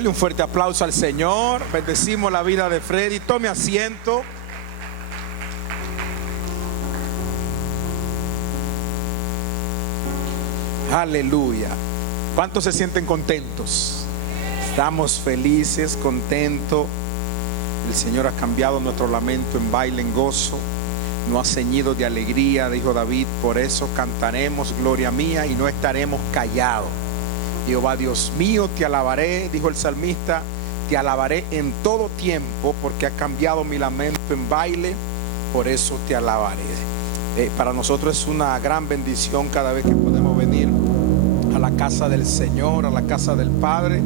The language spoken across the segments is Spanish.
Dale un fuerte aplauso al Señor. Bendecimos la vida de Freddy. Tome asiento. Aleluya. ¿Cuántos se sienten contentos? Estamos felices, contentos. El Señor ha cambiado nuestro lamento en baile, en gozo. Nos ha ceñido de alegría, dijo David. Por eso cantaremos gloria mía y no estaremos callados. Jehová Dios mío, te alabaré, dijo el salmista. Te alabaré en todo tiempo, porque ha cambiado mi lamento en baile. Por eso te alabaré. Para nosotros es una gran bendición cada vez que podemos venir a la casa del Señor, a la casa del Padre,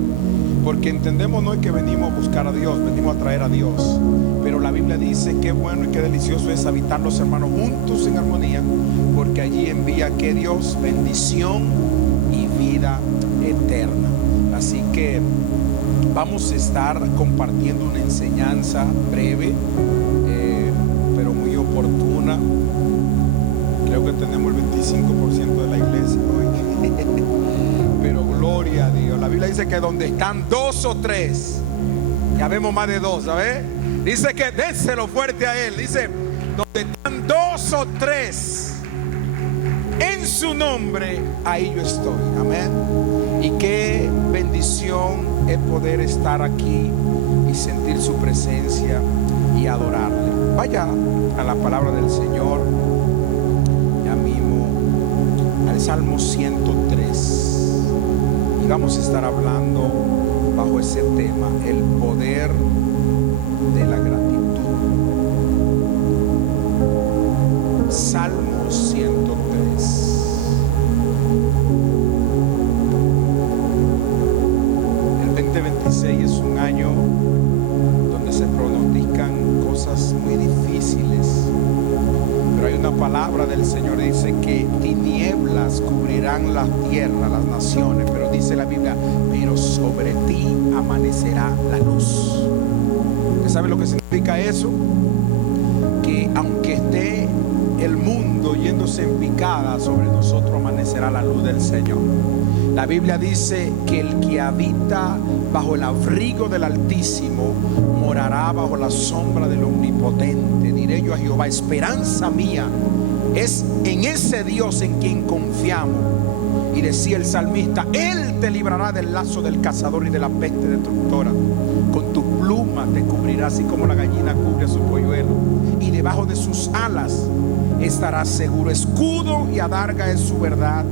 porque entendemos no es que venimos a buscar a Dios, venimos a traer a Dios. Pero la Biblia dice qué bueno y qué delicioso es habitar los hermanos juntos en armonía, porque allí envía que Dios bendición y vida eterna. Así que vamos a estar compartiendo una enseñanza breve, pero muy oportuna. Creo que tenemos el 25% de la iglesia hoy. Pero gloria a Dios. La Biblia dice que donde están dos o tres, ya vemos más de dos, ¿sabes? Dice que déselo fuerte a Él. Dice, donde están dos o tres en su nombre, ahí yo estoy. Amén. Y qué bendición es poder estar aquí y sentir su presencia y adorarle. Vaya a la palabra del Señor, ya mismo, al Salmo 103. Y vamos a estar hablando bajo ese tema, el poder de la gratitud. Salmo 103. El 2026 es un año donde se pronostican cosas muy difíciles, pero hay una palabra del Señor, dice que tinieblas cubrirán la tierra, las naciones, pero dice la Biblia, pero sobre ti amanecerá la luz. ¿Usted sabe lo que significa eso? Que aunque esté el mundo yéndose en picada, sobre nosotros amanecerá la luz del Señor. La Biblia dice que el que habita bajo el abrigo del Altísimo morará bajo la sombra del Omnipotente. Diré yo a Jehová, esperanza mía es en ese Dios en quien confiamos. Y decía el salmista, Él te librará del lazo del cazador y de la peste destructora. Con tu pluma te cubrirá, así como la gallina cubre a su polluelo, y debajo de sus alas estarás seguro. Escudo y adarga es su verdad.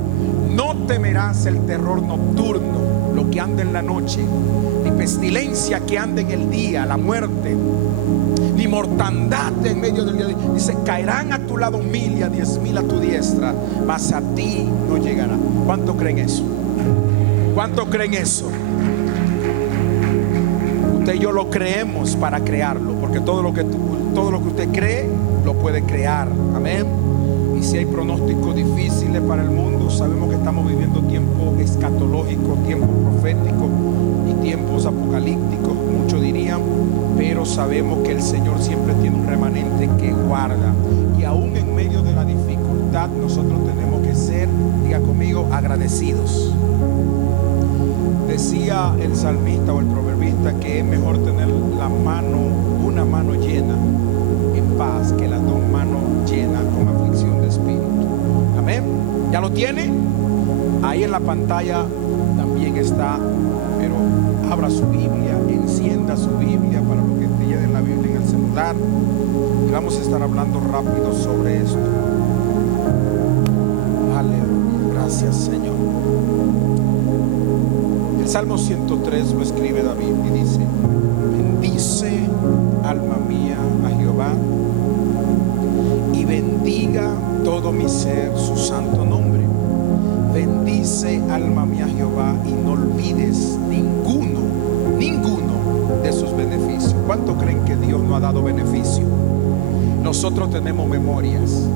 No temerás el terror nocturno, lo que anda en la noche, ni pestilencia que anda en el día, la muerte, ni mortandad en medio del día. Dice, caerán a tu lado 1000 y a 10,000 a tu diestra, mas a ti no llegará. ¿Cuánto creen eso? ¿Cuánto creen eso? Usted y yo lo creemos para crearlo, porque todo lo que usted cree lo puede crear. Amén. Y si hay pronósticos difíciles para el mundo, sabemos que estamos viviendo tiempos escatológicos, tiempos proféticos y tiempos apocalípticos, muchos dirían, pero sabemos que el Señor siempre tiene un remanente que guarda. Y aún en medio de la dificultad, nosotros tenemos que ser, diga conmigo, agradecidos. Decía el salmista o el proverbista que es mejor tener una mano llena en paz que las dos manos llenas con aflicción de espíritu. Amén. ¿Ya lo tiene? Ahí en la pantalla también está, pero abra su Biblia, encienda su Biblia para lo que esté en la Biblia en el celular. Y vamos a estar hablando rápido sobre esto. Aleluya, gracias Señor. El Salmo 103 lo escribe David y dice, bendice alma mía a Jehová y bendiga todo mi ser su santo nombre. Bendice alma mía a Jehová y no olvides ninguno de sus beneficios. ¿Cuánto creen que Dios nos ha dado beneficio? Nosotros tenemos memorias.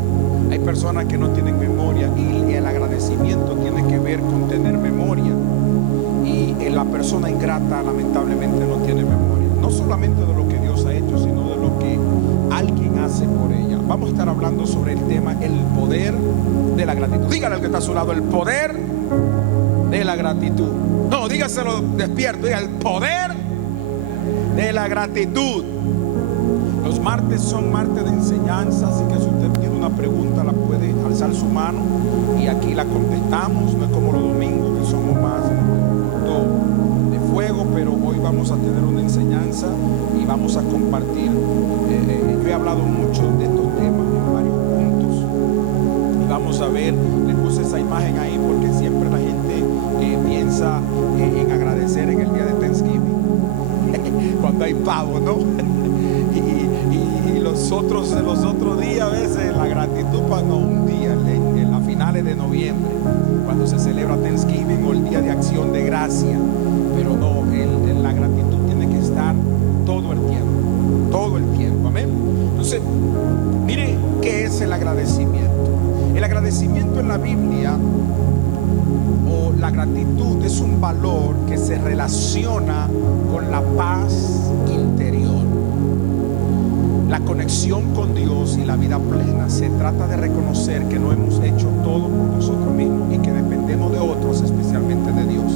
Hay personas que no tienen memoria y el agradecimiento tiene que ver con tener memoria. Y la persona ingrata lamentablemente no tiene memoria, no solamente de lo que Dios ha hecho, sino de lo que alguien hace por ella. Vamos a estar hablando sobre el tema, el poder de la gratitud. Dígale al que está a su lado, el poder de la gratitud. No, dígaselo despierto, diga el poder de la gratitud. Los martes son martes de enseñanza, así que si usted tiene una pregunta la puede alzar su mano y aquí la contestamos. No es como los domingos que somos más de fuego, pero hoy vamos a tener una enseñanza y vamos a compartir. Yo he hablado mucho de estos temas en varios puntos y vamos a ver, le puse esa imagen ahí porque siempre la gente piensa en agradecer en el día de Thanksgiving cuando hay pavo, ¿no? y los otros días a veces la gratitud para un día en las finales de noviembre cuando se celebra Thanksgiving o el día de acción de gracia, pero no, la gratitud tiene que estar todo el tiempo, amén. Entonces, mire qué es el agradecimiento. El agradecimiento en la Biblia, o la gratitud, es un valor que se relaciona con la paz interior, la conexión con Dios y la vida plena. Se trata de reconocer que no hemos hecho todo por nosotros mismos y que dependemos de otros, especialmente de Dios.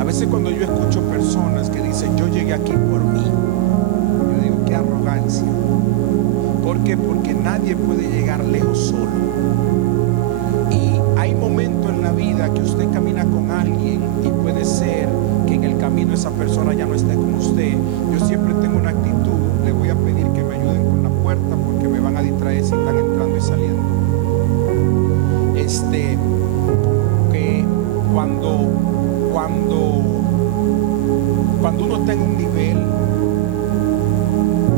A veces cuando yo escucho personas que dicen yo llegué aquí por mí, yo digo qué arrogancia. ¿Por qué? Porque nadie puede llegar lejos solo. Y hay momentos en la vida que usted camina con alguien y puede ser que en el camino esa persona ya no esté con usted. Yo siempre tengo una actitud: le voy a pedir que me ayuden con la puerta porque me van a distraer si están entrando y saliendo. Que cuando uno está en un nivel,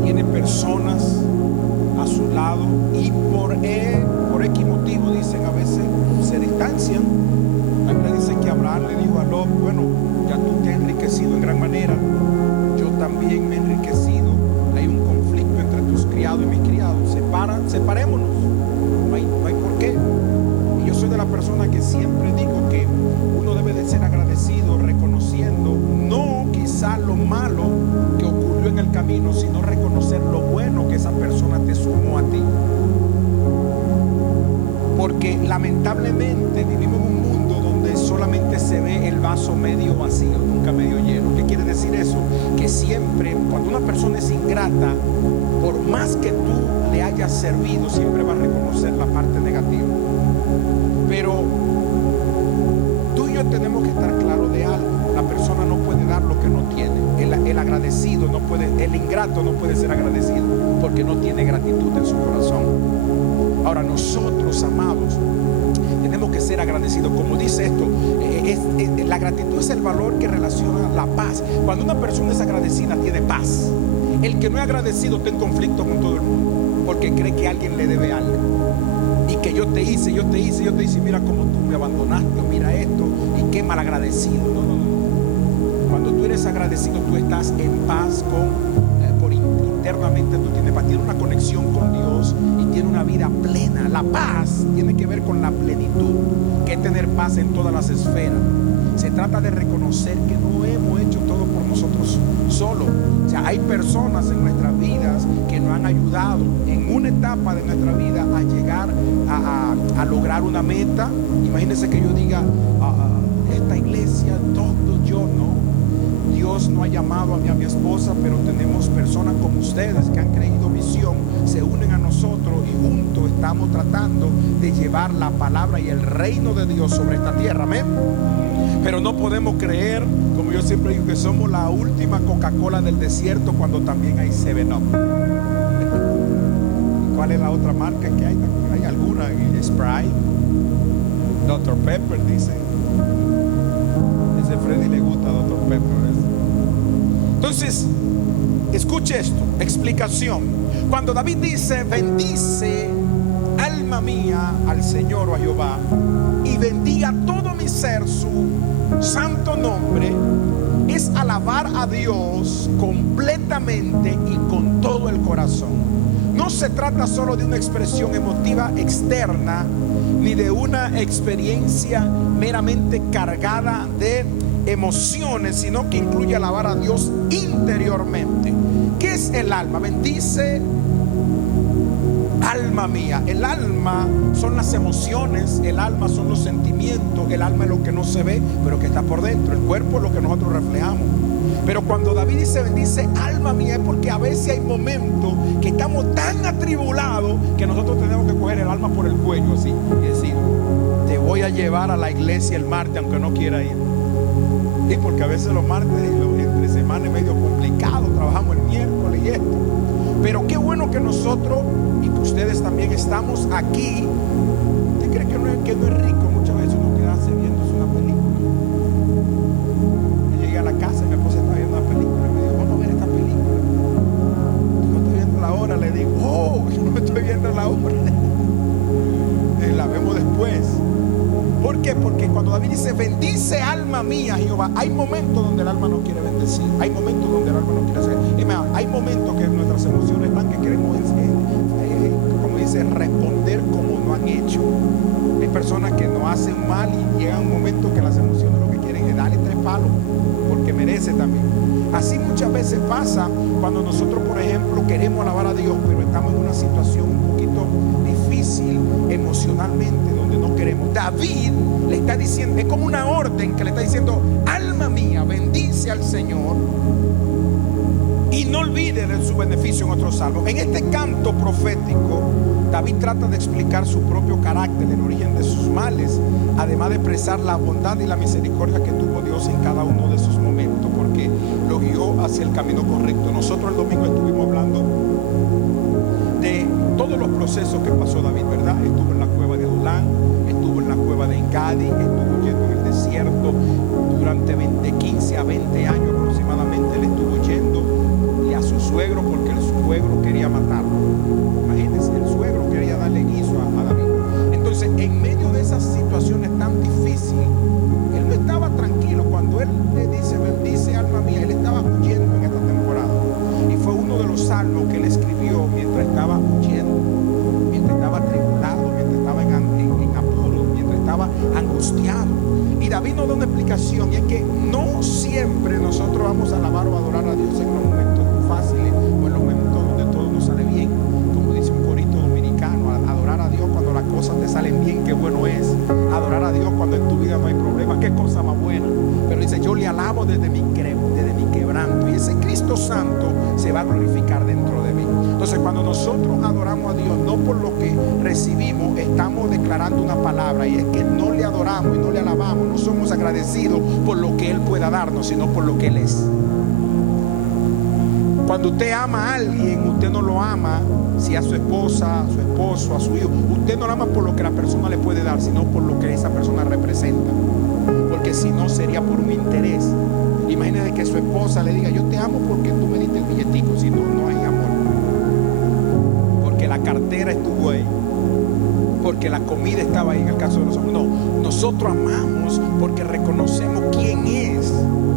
tiene personas a su lado y por X motivo dicen, a veces se distancian. A mí le dicen que Abraham le dijo a Lot: bueno, ya tú te has enriquecido en gran manera, yo también me he enriquecido, hay un conflicto entre tus criados y mis criados, separémonos, no hay por qué. Y yo soy de la persona que siempre digo que uno debe de ser agradecido, reconociendo no quizá lo malo que ocurrió en el camino, sino reconocer lo bueno que esa persona te sumó a ti. Porque lamentablemente vivimos en un mundo donde solamente se ve el vaso medio vacío, nunca medio lleno. ¿Qué quiere decir eso? Que siempre, cuando una persona es ingrata, por más que tú le hayas servido, siempre va a reconocer la parte negativa. Pero tú y yo tenemos que estar claros de algo: la persona no puede dar lo que no tiene. El agradecido no puede, el ingrato no puede ser agradecido porque no tiene gratitud en su corazón. Ahora nosotros, amados, tenemos que ser agradecidos. Como dice esto, la gratitud es el valor que relaciona la paz. Cuando una persona es agradecida, tiene paz. El que no es agradecido está en conflicto con todo el mundo porque cree que alguien le debe algo y que yo te hice, mira cómo tú me abandonaste, o mira esto, y qué mal agradecido. No. Cuando tú eres agradecido, tú estás en paz internamente. Tú tienes paz, tienes una conexión con Dios y tienes una vida plena. La paz tiene que ver con la plenitud, que es tener paz en todas las esferas. Se trata de reconocer que no hemos hecho todo por nosotros solos. O sea, hay personas en nuestras vidas que nos han ayudado en una etapa de nuestra vida a llegar a lograr una meta. Imagínense que yo diga, esta iglesia, todo yo, no. Dios no ha llamado a mí, a mi esposa, pero tenemos personas como ustedes que han creído visión, se unen a nosotros y juntos estamos tratando de llevar la palabra y el reino de Dios sobre esta tierra, amén. Pero no podemos creer, como yo siempre digo, que somos la última Coca-Cola del desierto cuando también hay 7-Up. ¿Cuál es la otra marca que hay? ¿Hay alguna? Sprite, Dr. Pepper, dice. Ese Freddy le gusta Dr. Pepper, ¿ves? Entonces, escuche esto, explicación. Cuando David dice, bendice alma mía al Señor o a Jehová, y bendiga todo mi ser su santo nombre, es alabar a Dios completamente y con todo el corazón. No se trata solo de una expresión emotiva externa, ni de una experiencia meramente cargada de emociones, sino que incluye alabar a Dios interiormente. ¿Qué es el alma? Bendice Alma mía. El alma son las emociones, el alma son los sentimientos, el alma es lo que no se ve, pero que está por dentro. El cuerpo es lo que nosotros reflejamos. Pero cuando David dice bendice alma mía, es porque a veces hay momentos que estamos tan atribulados que nosotros tenemos que coger el alma por el cuello así y decir, te voy a llevar a la iglesia el martes aunque no quiera ir. Y porque a veces los martes y los entre semana es medio complicado, trabajamos el miércoles y esto. Pero qué bueno que nosotros y que ustedes también estamos aquí. ¿Usted cree que no es rico? Muchas veces uno quedarse viendo una película. Yo llegué a la casa y mi esposa estaba viendo una película y me dijo, vamos a ver esta película. Yo no estoy viendo la hora, le digo, yo no estoy viendo la hora. La vemos después. ¿Por qué? Porque cuando David dice bendice alma mía Jehová, hay momentos donde el alma no quiere bendecir, hay momentos donde el alma no quiere hacer. Hay momentos que nuestras emociones están que queremos, como dice, responder como no han hecho. Hay personas que nos hacen mal y llega un momento que las emociones lo que quieren es darle 3 palos porque merece también. Así muchas veces pasa cuando nosotros, por ejemplo, queremos alabar a Dios, pero estamos en una situación un poquito difícil emocionalmente, donde no queremos. David le está diciendo, es como una orden que le está diciendo, alma mía, bendice al Señor y no olvide de su beneficio en otros salmos. En este canto profético, David trata de explicar su propio carácter, el origen de sus males, además de expresar la bondad y la misericordia que tuvo Dios en cada uno de sus momentos, porque lo guió hacia el camino correcto. Nosotros el domingo estuvimos hablando de todos los procesos que pasó David, ¿verdad? Estuvo en la cueva de Adulán, estuvo en la cueva de Engadi, estuvo yendo en el desierto durante 15 a 20 años aproximadamente. Él estuvo yendo y a su suegro porque el suegro quería matarlo. Imagínense, el suegro quería darle guiso a David. Entonces, en medio de esas situaciones tan difíciles, él no estaba tranquilo. Cuando él le dice bendice alma mía, él estaba huyendo en esta temporada. Y fue uno de los salmos que él escribió mientras estaba huyendo, mientras estaba atribulado, mientras estaba en apuro, mientras estaba angustiado. Y David nos da una explicación, y es que no siempre nosotros vamos a alabar o adorar a Dios en los momentos fáciles o en los momentos donde todo nos sale bien. Como dice un corito dominicano, adorar a Dios cuando las cosas te salen bien, qué bueno es. Adorar a Dios cuando en tu vida no hay problema, qué cosa más buena. Pero dice, yo le alabo desde mi quebranto, y ese Cristo Santo se va a glorificar dentro de mí. Entonces, cuando nosotros adoramos a Dios, no por lo que recibimos, estamos declarando una palabra, y es que no le adoramos y no le alabamos, no somos agradecidos por lo que Él pueda darnos, sino por lo que Él es. Cuando usted ama a alguien, usted no lo ama, si a su esposa, a su esposo, a su hijo, usted no lo ama por lo que la persona le puede dar, sino por lo que esa persona representa. Porque si no, sería por un interés. Imagínese que su esposa le diga, yo te amo porque tú me diste el billetico. Si no, no hay amor. Porque la cartera estuvo ahí, porque la comida estaba ahí. En el caso de nosotros, no, nosotros amamos porque reconocemos quién es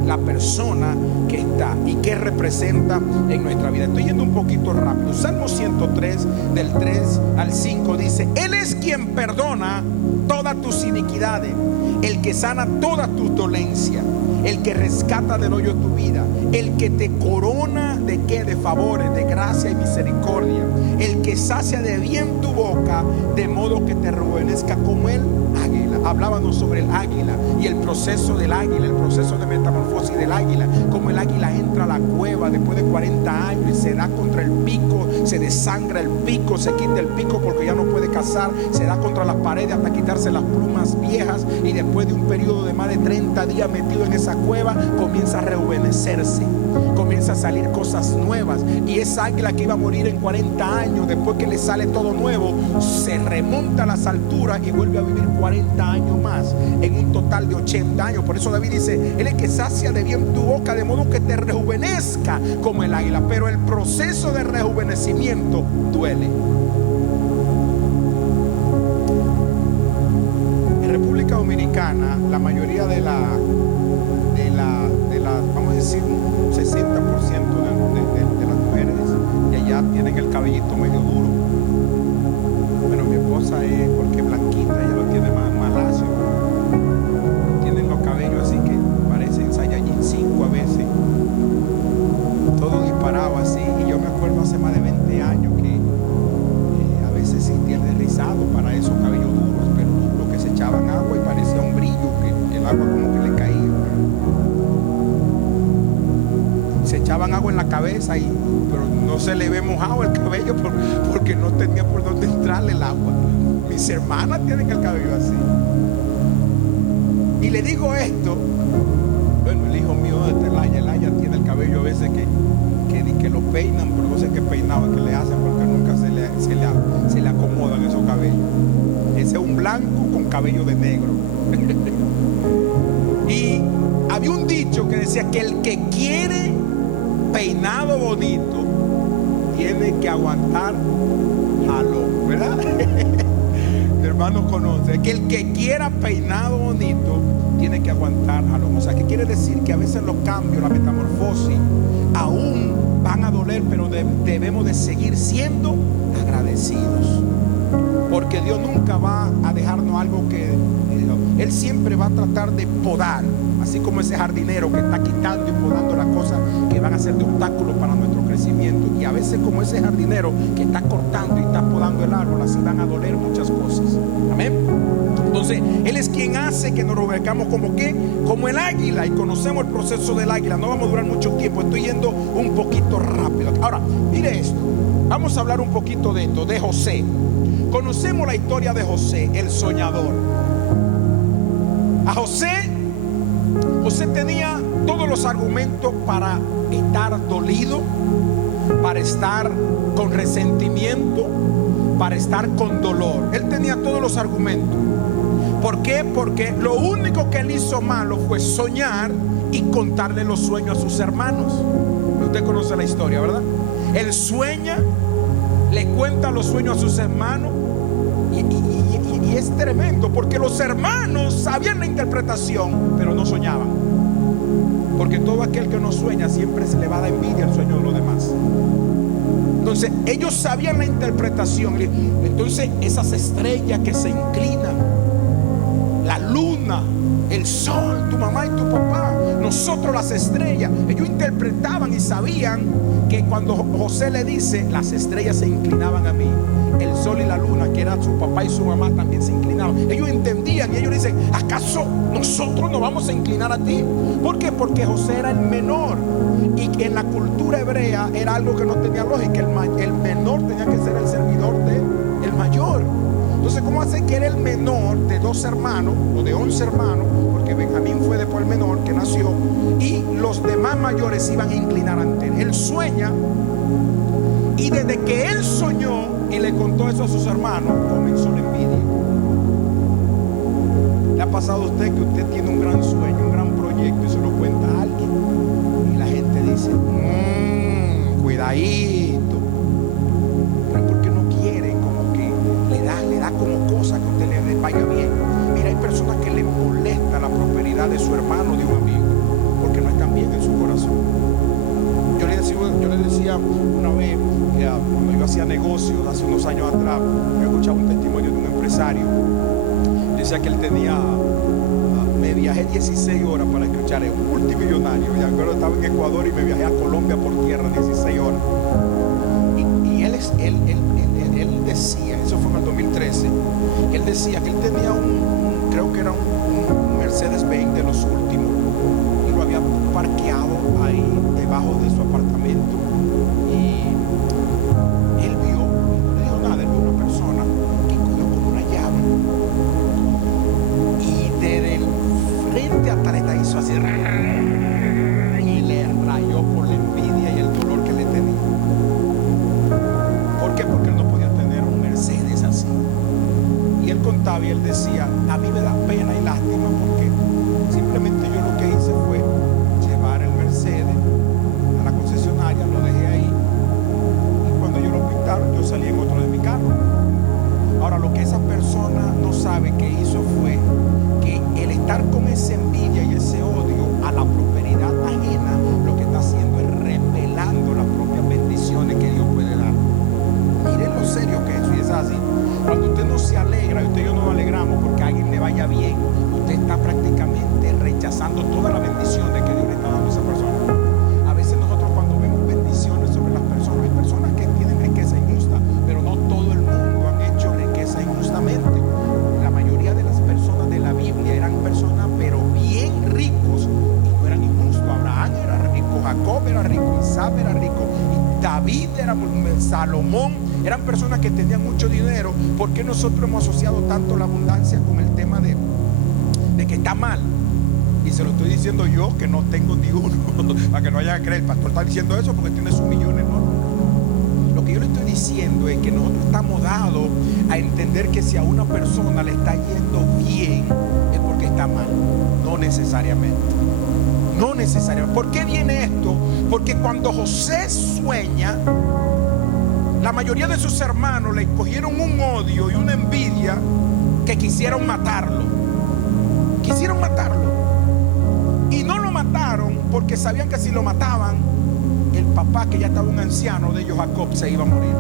la persona que está y qué representa en nuestra vida. Estoy yendo un poquito rápido. Salmo 103 del 3 al 5 dice, Él es quien perdona todas tus iniquidades, el que sana todas tus dolencias, el que rescata del hoyo tu vida, el que te corona de qué, de favores, de gracia y misericordia, el que sacia de bien tu boca, de modo que te rejuvenezca como el águila. Hablábamos sobre el águila y el proceso del águila, el proceso de metamorfosis del águila, como el águila entra a la cueva después de 40 años y se da contra el pico, se desangra el pico, se quita el pico porque ya no puede cazar, se da contra las paredes hasta quitarse las plumas viejas, y después de un periodo de más de 30 días metido en esa cueva, comienza a rejuvenecerse, comienza a salir cosas nuevas. Y esa águila que iba a morir en 40 años, después que le sale todo nuevo, se remonta a las alturas y vuelve a vivir 40 años más, en un total de 80 años. Por eso David dice, Él es que sacia de bien tu boca, de modo que te rejuvenezca como el águila. Pero el proceso de rejuvenecimiento duele. En República Dominicana, la mayoría de la vamos a decir, un 60% de las mujeres que allá tienen el cabellito medio duro. Bueno, mi esposa es porque es blanquita, ella lo tiene más lacio. Tienen los cabellos así que parecen Saiyajin 5 a veces, todo disparado así. Y yo me acuerdo hace más de 20 años que a se echaban agua en la cabeza, pero no se le ve mojado el cabello porque no tenía por dónde entrarle el agua. Mis hermanas tienen el cabello así. Y le digo esto, bueno, el hijo mío de Elaya tiene el cabello a veces que lo peinan, pero no sé qué peinado que le hacen, porque nunca se le acomodan esos cabellos. Ese es un blanco con cabello de negro. Y había un dicho que decía que el que quiere peinado bonito tiene que aguantar jalón, ¿verdad? Mi hermano conoce que el que quiera peinado bonito tiene que aguantar jalón. O sea, ¿qué quiere decir? Que a veces los cambios, la metamorfosis aún van a doler, pero debemos de seguir siendo agradecidos, porque Dios nunca va a dejarnos algo que Él siempre va a tratar de podar, así como ese jardinero que está quitando y podando las cosas que van a ser de obstáculo para nuestro crecimiento. Y a veces, como ese jardinero que está cortando y está podando el árbol, así van a doler muchas cosas. Amén. Entonces Él es quien hace que nos revolcamos como el águila, y conocemos el proceso del águila. No vamos a durar mucho tiempo, estoy yendo un poquito rápido. Ahora, mire esto, vamos a hablar un poquito de esto, de José. Conocemos la historia de José, el soñador. A José tenía todos los argumentos para estar dolido, para estar con resentimiento, para estar con dolor. Él tenía todos los argumentos. ¿Por qué? Porque lo único que él hizo malo fue soñar y contarle los sueños a sus hermanos. Usted conoce la historia, ¿verdad? Él sueña, le cuenta los sueños a sus hermanos, y es tremendo, porque los hermanos sabían la interpretación, pero no soñaban. Porque todo aquel que no sueña siempre se le va a dar envidia al sueño de los demás. Entonces ellos sabían la interpretación. Entonces esas estrellas que se inclinan, la luna, el sol, tu mamá y tu papá, nosotros las estrellas, ellos interpretaban y sabían que cuando José le dice, las estrellas se inclinaban a mí, el sol y la luna, que eran su papá y su mamá, también se inclinaban. Ellos entendían y ellos dicen, ¿acaso nosotros nos vamos a inclinar a ti? ¿Por qué? Porque José era el menor, y que en la cultura hebrea era algo que no tenía lógica. El menor tenía que ser el servidor del mayor. Entonces, ¿cómo hace que era el menor de 2 hermanos o de 11 hermanos? Porque Benjamín fue después el menor que nació, y los demás mayores iban a inclinar ante él. Él sueña, y desde que él soñó y le contó eso a sus hermanos, comenzó la envidia. ¿Le ha pasado a usted que usted tiene un gran sueño, un gran proyecto, y se lo cuenta a alguien, y la gente dice, cuidadito? Pero porque no quiere, como que le da como cosa que a usted le vaya bien. Mira, hay personas que le molesta la prosperidad de su hermano, de un amigo, porque no están bien en su corazón. Yo le decía una vez, cuando yo hacía negocios hace unos años atrás, yo escuchaba un testimonio de un empresario. Decía que él tenía, me viajé 16 horas para escuchar, es un multimillonario. Ya yo estaba en Ecuador y me viajé a Colombia por tierra 16 horas. Y él decía, eso fue en el 2013, él decía que él tenía creo que era un Mercedes-Benz de los últimos, y lo había parqueado ahí debajo de su apartamento. Y él vio, no le dijo nada, él vio una persona que cogió con una llave y desde el frente hasta la hizo así, y le rayó por la envidia y el dolor que le tenía. ¿Por qué? Porque él no podía tener un Mercedes así. Y él contaba y él decía, a mí me da pena y lástima, porque simplemente yo lo que hice fue llevar el Mercedes a la concesionaria, lo dejé ahí, y cuando ellos lo pintaron yo salí en otro de mi carro. Ahora, lo que esa persona no sabe que hizo fue que el estar con esa envidia y ese odio a la prosperidad ajena, lo que está haciendo es revelando las propias bendiciones que Dios puede dar. Miren lo serio que es eso, y es así. Cuando usted no se alegra, y usted y yo nos alegramos porque a alguien le vaya bien, Isaac era rico, y David era, Salomón, eran personas que tenían mucho dinero. ¿Por qué nosotros hemos asociado tanto la abundancia con el tema de que está mal? Y se lo estoy diciendo yo, que no tengo ni uno, para que no vayan a creer, el pastor está diciendo eso porque tiene sus millones. No. Lo que yo le estoy diciendo es que nosotros estamos dados a entender que si a una persona le está yendo bien, es porque está mal. No necesariamente. No necesariamente. ¿Por qué viene esto? Porque cuando José sueña, la mayoría de sus hermanos le cogieron un odio y una envidia que quisieron matarlo. Quisieron matarlo. Y no lo mataron porque sabían que si lo mataban, el papá, que ya estaba un anciano de ellos, Jacob, se iba a morir.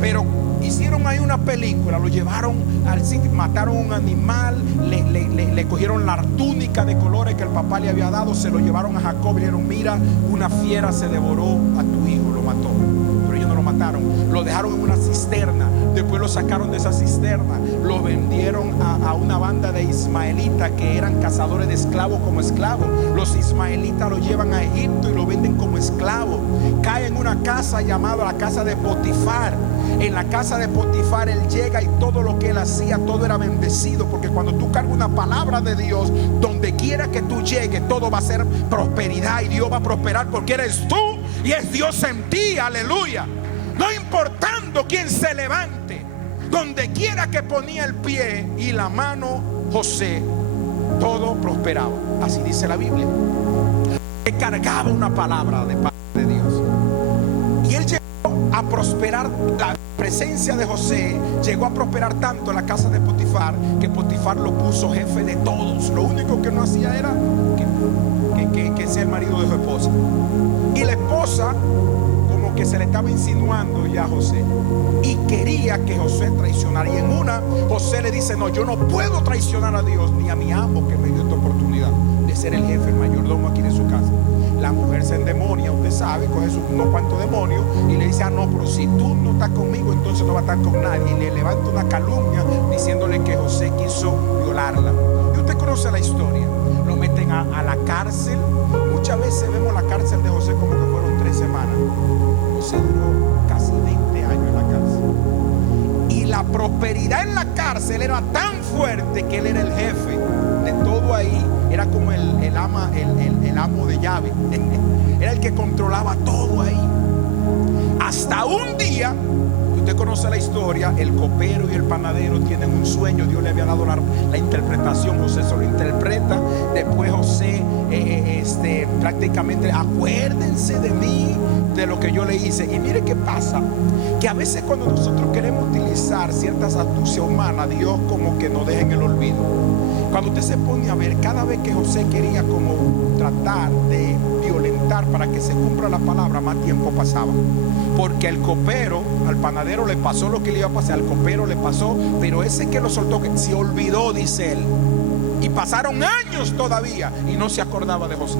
Pero hicieron ahí una película, lo llevaron al sitio, mataron un animal, le cogieron la túnica de colores que el papá le había dado, se lo llevaron a Jacob y le dijeron: mira, una fiera se devoró a tu hijo, lo mató. Pero ellos no lo mataron, lo dejaron en una cisterna. Después lo sacaron de esa cisterna, lo vendieron a una banda de ismaelitas que eran cazadores de esclavos como esclavos. Los ismaelitas lo llevan a Egipto y lo venden como esclavo. Cae en una casa llamada la casa de Potifar. En la casa de Potifar él llega y todo lo que él hacía, todo era bendecido. Porque cuando tú cargas una palabra de Dios, donde quiera que tú llegues, todo va a ser prosperidad y Dios va a prosperar, porque eres tú y es Dios en ti. Aleluya. No importando quién se levante, donde quiera que ponía el pie y la mano José, todo prosperaba. Así dice la Biblia. Que cargaba una palabra de parte de Dios. Y él llegó a prosperar. La presencia de José llegó a prosperar tanto en la casa de Potifar, que Potifar lo puso jefe de todos. Lo único que no hacía era que sea el marido de su esposa. Y la esposa, que se le estaba insinuando ya a José, y quería que José traicionara. Y en una, José le dice: no, yo no puedo traicionar a Dios ni a mi amo, que me dio esta oportunidad de ser el jefe, el mayordomo aquí de su casa. La mujer se endemonia, usted sabe, coge unos cuantos demonios y le dice: ah, no, pero si tú no estás conmigo, entonces no va a estar con nadie. Y le levanta una calumnia diciéndole que José quiso violarla. Y usted conoce la historia. Lo meten a la cárcel. Muchas veces vemos la cárcel de José como que fueron 3 semanas. José duró casi 20 años en la cárcel. Y la prosperidad en la cárcel era tan fuerte que él era el jefe de todo ahí. Era como el amo de llave. Era el que controlaba todo ahí. Hasta un día, usted conoce la historia, el copero y el panadero tienen un sueño. Dios le había dado la interpretación. José se lo interpreta. Después José prácticamente: acuérdense de mí, de lo que yo le hice. Y mire qué pasa, que a veces cuando nosotros queremos utilizar ciertas astucias humanas, Dios como que nos deja en el olvido. Cuando usted se pone a ver, cada vez que José quería como tratar de violentar para que se cumpla la palabra, más tiempo pasaba. Porque al copero, al panadero le pasó lo que le iba a pasar, al copero le pasó, pero ese que lo soltó, que se olvidó, dice él. Y pasaron años todavía y no se acordaba de José.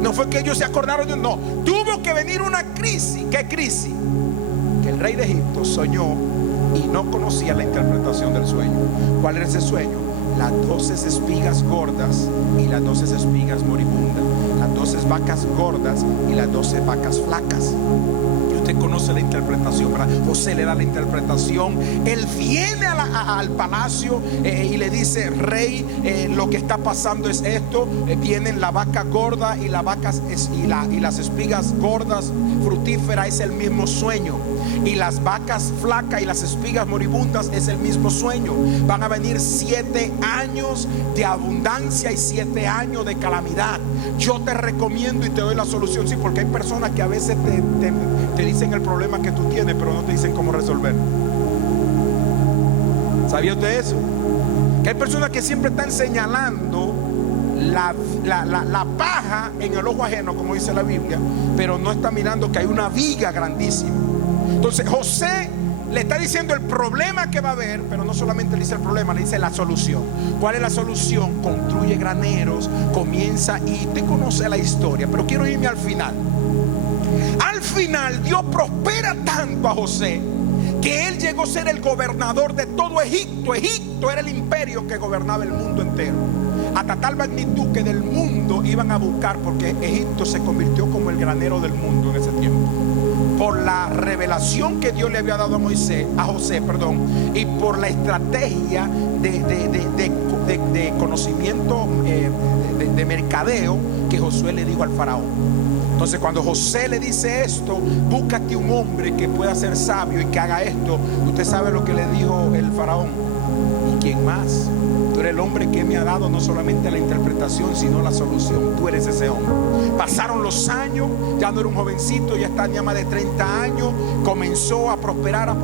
No fue que ellos se acordaron de él, no. Tuvo que venir una crisis. ¿Qué crisis? Que el rey de Egipto soñó y no conocía la interpretación del sueño. ¿Cuál era ese sueño? Las 12 espigas gordas y las 12 espigas moribundas. Las 12 vacas gordas y las 12 vacas flacas. Usted conoce la interpretación, ¿verdad? José le da la interpretación. Él viene al palacio y le dice: rey, lo que está pasando es esto. Vienen la vaca gorda y las espigas gordas fructíferas, es el mismo sueño. Y las vacas flacas y las espigas moribundas es el mismo sueño. Van a venir 7 años de abundancia y 7 años de calamidad. Yo te recomiendo y te doy la solución. Sí, porque hay personas que a veces te dicen el problema que tú tienes, pero no te dicen cómo resolver. ¿Sabía usted eso? Que hay personas que siempre están señalando la paja en el ojo ajeno, como dice la Biblia, pero no está mirando que hay una viga grandísima. Entonces José le está diciendo el problema que va a haber, pero no solamente le dice el problema, le dice la solución. ¿Cuál es la solución? Construye graneros, comienza, y usted conoce la historia, pero quiero irme al final. Al final Dios prospera tanto a José que él llegó a ser el gobernador de todo Egipto. Egipto era el imperio que gobernaba el mundo entero. hasta tal magnitud que del mundo iban a buscar, porque Egipto se convirtió como el granero del mundo en ese tiempo, por la revelación que Dios le había dado a José, y por la estrategia de conocimiento, de mercadeo que Josué le dijo al faraón. Entonces, cuando José le dice esto, búscate un hombre que pueda ser sabio y que haga esto. Usted sabe lo que le dijo el faraón: ¿y quién más? Tú eres el hombre que me ha dado no solamente la interpretación, sino la solución. Tú eres ese hombre. Pasaron los años, ya no era un jovencito, ya tenía más de 30 años. Comenzó a prosperar,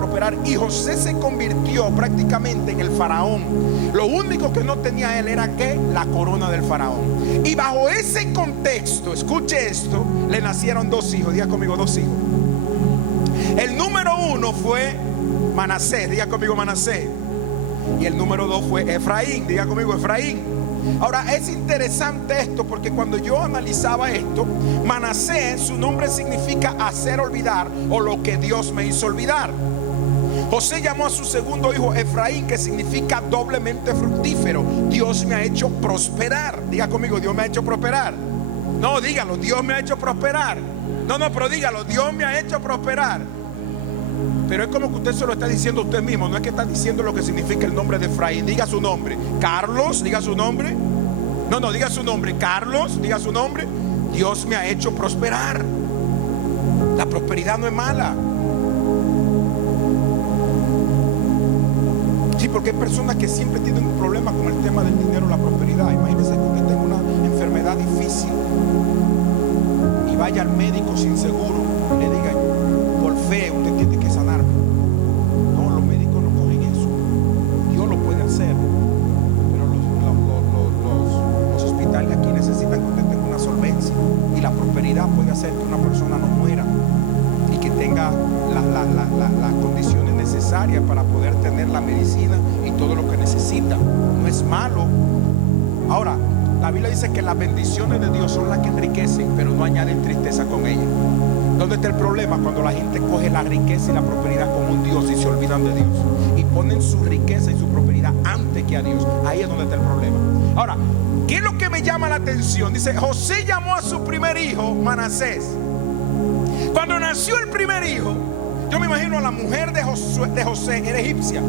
y José se convirtió prácticamente en el faraón. Lo único que no tenía él era ¿qué? La corona del faraón. Y bajo ese contexto, escuche esto, le nacieron dos hijos. Diga conmigo, dos hijos. El número uno fue Manasés. Diga conmigo, Manasés. Y el número dos fue Efraín. Diga conmigo, Efraín. Ahora, es interesante esto, porque cuando yo analizaba esto, Manasés, su nombre significa hacer olvidar, o lo que Dios me hizo olvidar. José llamó a su segundo hijo Efraín, que significa doblemente fructífero. Dios me ha hecho prosperar. Diga conmigo, Dios me ha hecho prosperar. No, dígalo, Dios me ha hecho prosperar. No, pero dígalo, Dios me ha hecho prosperar. Pero es como que usted se lo está diciendo a usted mismo. No es que está diciendo lo que significa el nombre de Efraín. Diga su nombre. Carlos, diga su nombre. No, diga su nombre. Carlos, diga su nombre. Dios me ha hecho prosperar. La prosperidad no es mala. Sí, porque hay personas que siempre tienen un problema con el tema del dinero, la prosperidad. Imagínense que usted tenga una enfermedad difícil y vaya al médico sin seguro y le diga: por fe usted tiene que sanarme. No, los médicos no cogen eso. Dios lo puede hacer, pero los hospitales aquí necesitan que usted tenga una solvencia, y la prosperidad puede hacer que una persona no muera y que tenga las condiciones necesarias para poder tener la medicina y todo lo que necesita. No es malo. Ahora, la Biblia dice que las bendiciones de Dios son las que enriquecen, pero no añaden tristeza con ellas. ¿Dónde está el problema? Cuando la gente coge la riqueza y la prosperidad como un Dios y se olvidan de Dios, y ponen su riqueza y su prosperidad antes que a Dios. Ahí es donde está el problema. Ahora, ¿qué es lo que me llama la atención? Dice: José llamó a su primer hijo Manasés. Cuando nació el primer hijo, yo me imagino a la mujer de José, era egipcia,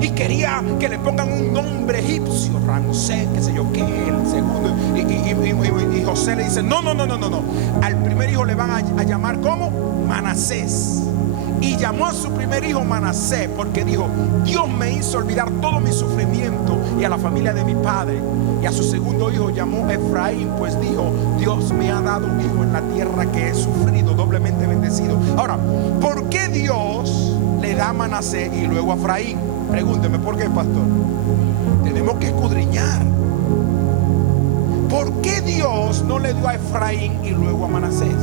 y quería que le pongan un nombre egipcio, Ramsés, qué sé yo qué, el segundo. Y José le dice: no. Al primer hijo le van a llamar ¿cómo? Manasés. Y llamó a su primer hijo Manasés porque dijo: Dios me hizo olvidar todo mi sufrimiento y a la familia de mi padre. Y a su segundo hijo llamó Efraín, pues dijo: Dios me ha dado un hijo en la tierra que he sufrido, doblemente bendecido. Ahora, ¿por qué Dios le da a Manasés y luego a Efraín? Pregúnteme, ¿por qué, pastor? Tenemos que escudriñar. ¿Por qué Dios no le dio a Efraín y luego a Manasés?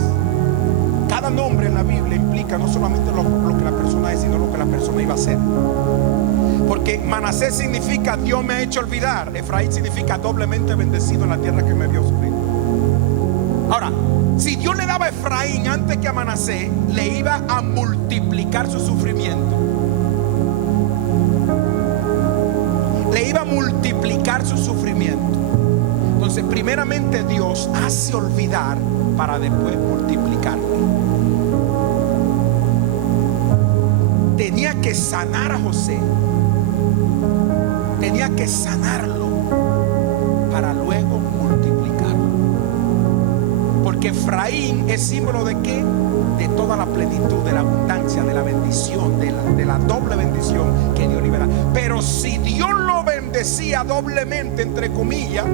Cada nombre en la Biblia implica no solamente lo que la persona es, sino lo que la persona iba a hacer. Porque Manasés significa Dios me ha hecho olvidar. Efraín significa doblemente bendecido en la tierra que me vio sufrir. Ahora, si Dios le daba a Efraín antes que a Manasés, le iba a multiplicar su sufrimiento. Le iba a multiplicar su sufrimiento. Entonces, primeramente Dios hace olvidar para después multiplicarlo. Tenía que sanar a José. Tenía que sanarlo para luego multiplicarlo. Porque Efraín es símbolo de ¿qué? De toda la plenitud, de la abundancia, de la bendición, de la doble bendición que Dios libera. Pero si Dios lo bendecía doblemente, entre comillas,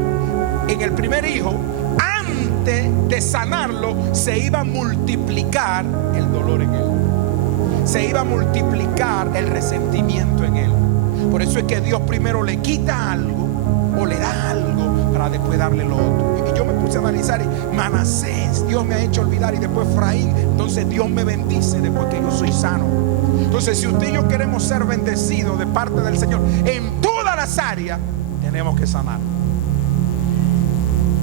en el primer hijo, antes de sanarlo, se iba a multiplicar el dolor en él. Se iba a multiplicar el resentimiento en él. Por eso es que Dios primero le quita algo o le da algo para después darle lo otro. Y yo me puse a analizar: Manasés, Dios me ha hecho olvidar, y después Efraín, entonces Dios me bendice después que yo soy sano. Entonces, si usted y yo queremos ser bendecidos de parte del Señor en todas las áreas, tenemos que sanar.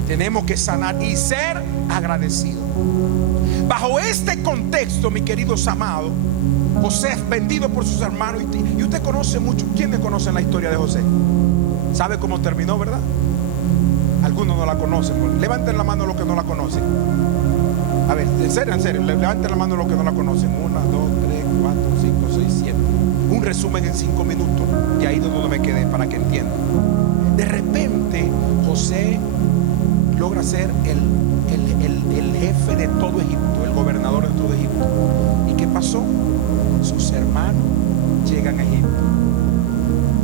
Tenemos que sanar y ser agradecidos. Bajo este contexto, mis queridos amados, José es vendido por sus hermanos. Y usted conoce mucho. ¿Quiénes conocen la historia de José? ¿Sabe cómo terminó, verdad? Algunos no la conocen. Levanten la mano los que no la conocen. A ver, en serio, levanten la mano los que no la conocen. 1, 2, 3, 4, 5, 6, 7. Un resumen en 5 minutos. Y ahí es donde me quedé para que entiendan. De repente, José logra ser el jefe de todo Egipto, el gobernador de todo Egipto. ¿Y qué pasó? Sus hermanos llegan a Egipto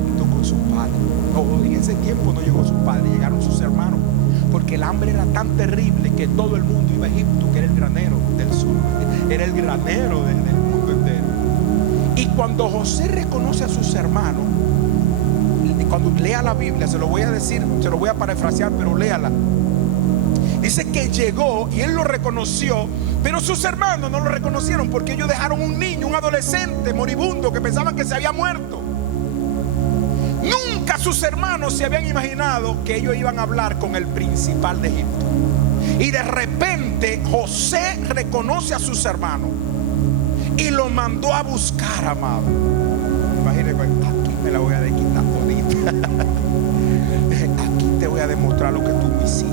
junto con sus padres. No, en ese tiempo no llegó sus padres, llegaron sus hermanos, porque el hambre era tan terrible que todo el mundo iba a Egipto, que era el granero del sur, era el granero del mundo entero. Y cuando José reconoce a sus hermanos, cuando lea la Biblia, se lo voy a decir, se lo voy a parafrasear, pero léala. Dice que llegó y él lo reconoció, pero sus hermanos no lo reconocieron, porque ellos dejaron un niño, un adolescente moribundo que pensaban que se había muerto. Nunca sus hermanos se habían imaginado que ellos iban a hablar con el principal de Egipto. Y de repente José reconoce a sus hermanos y lo mandó a buscar, amado. Imagínense, aquí me la voy a quitar todita. Aquí te voy a demostrar lo que tú me hiciste.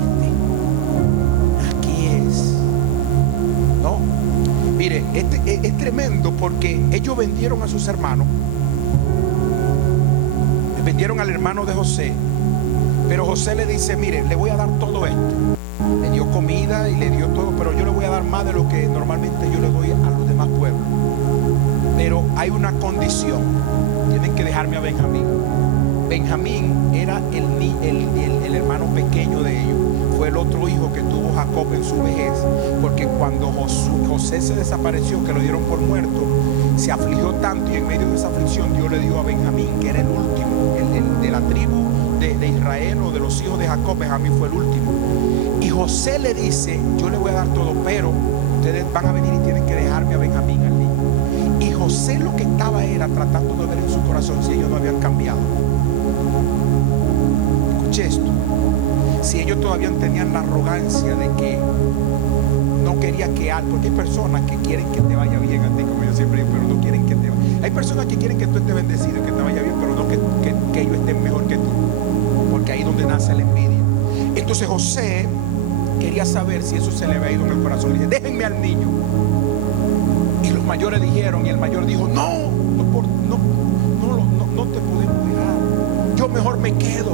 Aquí es. No, mire, es tremendo, porque ellos vendieron a sus hermanos. Vendieron al hermano de José, pero José le dice: mire, le voy a dar todo esto. Le dio comida y le dio todo, pero yo le voy a dar más de lo que normalmente yo le doy a los demás pueblos. Pero hay una condición: tienen que dejarme a Benjamín. Benjamín era el hermano pequeño de ellos. Fue el otro hijo que tuvo Jacob en su vejez, porque cuando José se desapareció, que lo dieron por muerto, se afligió tanto, y en medio de esa aflicción Dios le dio a Benjamín, que era el último, el de la tribu de Israel, o de los hijos de Jacob. Benjamín fue el último. Y José le dice: yo le voy a dar todo, pero ustedes van a venir y tienen que dejarme a Benjamín, al niño. Y José lo que estaba era tratando de ver en su corazón si ellos no habían cambiado. Escuche esto: si ellos todavía tenían la arrogancia de que no quería que algo, porque hay personas que quieren que te vaya bien a ti, como yo siempre digo, pero no quieren que te vaya. Hay personas que quieren que tú estés bendecido y que te vaya bien, pero no que ellos estén mejor que tú, porque ahí es donde nace la envidia. Entonces José quería saber si eso se le había ido en el corazón. Le dice: déjenme al niño. Y los mayores dijeron, y el mayor dijo: no te podemos dejar, yo mejor me quedo.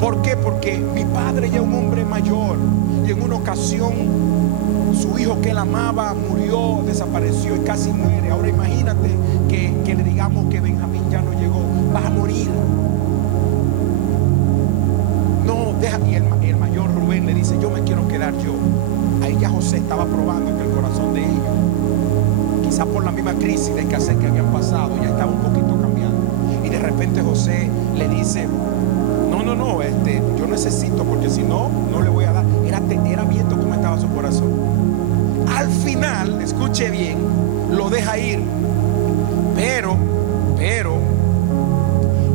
¿Por qué? Porque mi padre ya es un hombre mayor, y en una ocasión su hijo que él amaba murió, desapareció y casi muere. Ahora imagínate que le digamos que Benjamín ya no llegó, vas a morir. No, deja. Y el mayor Rubén le dice: yo me quiero quedar yo. Ahí ya José estaba probando en el corazón de ellos, quizás por la misma crisis de escasez que habían pasado, ya estaba un poquito cambiando. Y de repente José le dice: no, yo necesito, porque si no, no le voy a dar. Era viendo cómo estaba su corazón. Al final, escuche bien, lo deja ir, pero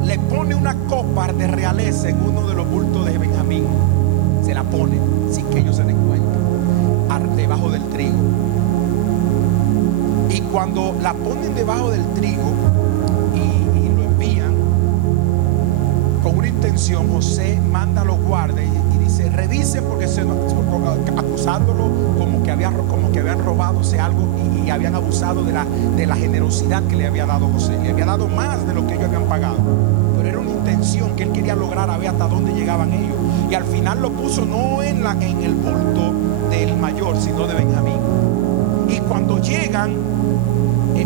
le pone una copa de realeza en uno de los bultos de Benjamín. Se la pone sin que ellos se den cuenta, debajo del trigo. Y cuando la ponen debajo del trigo y lo envían con una intención, José manda a los guardas y dice: revisen, porque acusándolo como que habían robado algo y habían abusado de la generosidad que le había dado José. Le había dado más de lo que ellos habían pagado, pero era una intención que él quería lograr, a ver hasta dónde llegaban ellos. Y al final lo puso no en el bulto del mayor, sino de Benjamín. Y cuando llegan,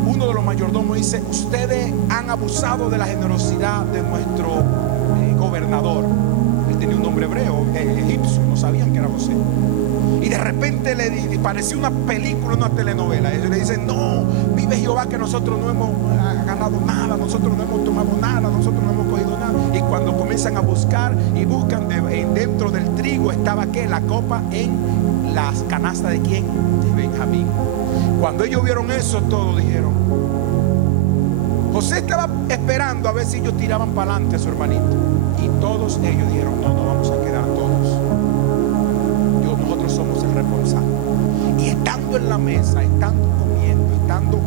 uno de los mayordomos dice: ustedes han abusado de la generosidad de nuestro gobernador. Él tenía un nombre hebreo, egipcio, no sabían que era José. Y de repente le pareció una película, una telenovela. Ellos le dicen: no, vive Jehová que nosotros no hemos agarrado nada, nosotros no hemos tomado nada, nosotros no hemos cogido nada. Y cuando comienzan a buscar y buscan, dentro del trigo estaba ¿qué? La copa en las canastas de ¿quién? De Benjamín. Cuando ellos vieron eso, todos dijeron. José estaba esperando a ver si ellos tiraban para adelante a su hermanito, y todos ellos dijeron: no vamos a quedar todos, nosotros somos el responsable. Y estando en la mesa, estando comiendo, estando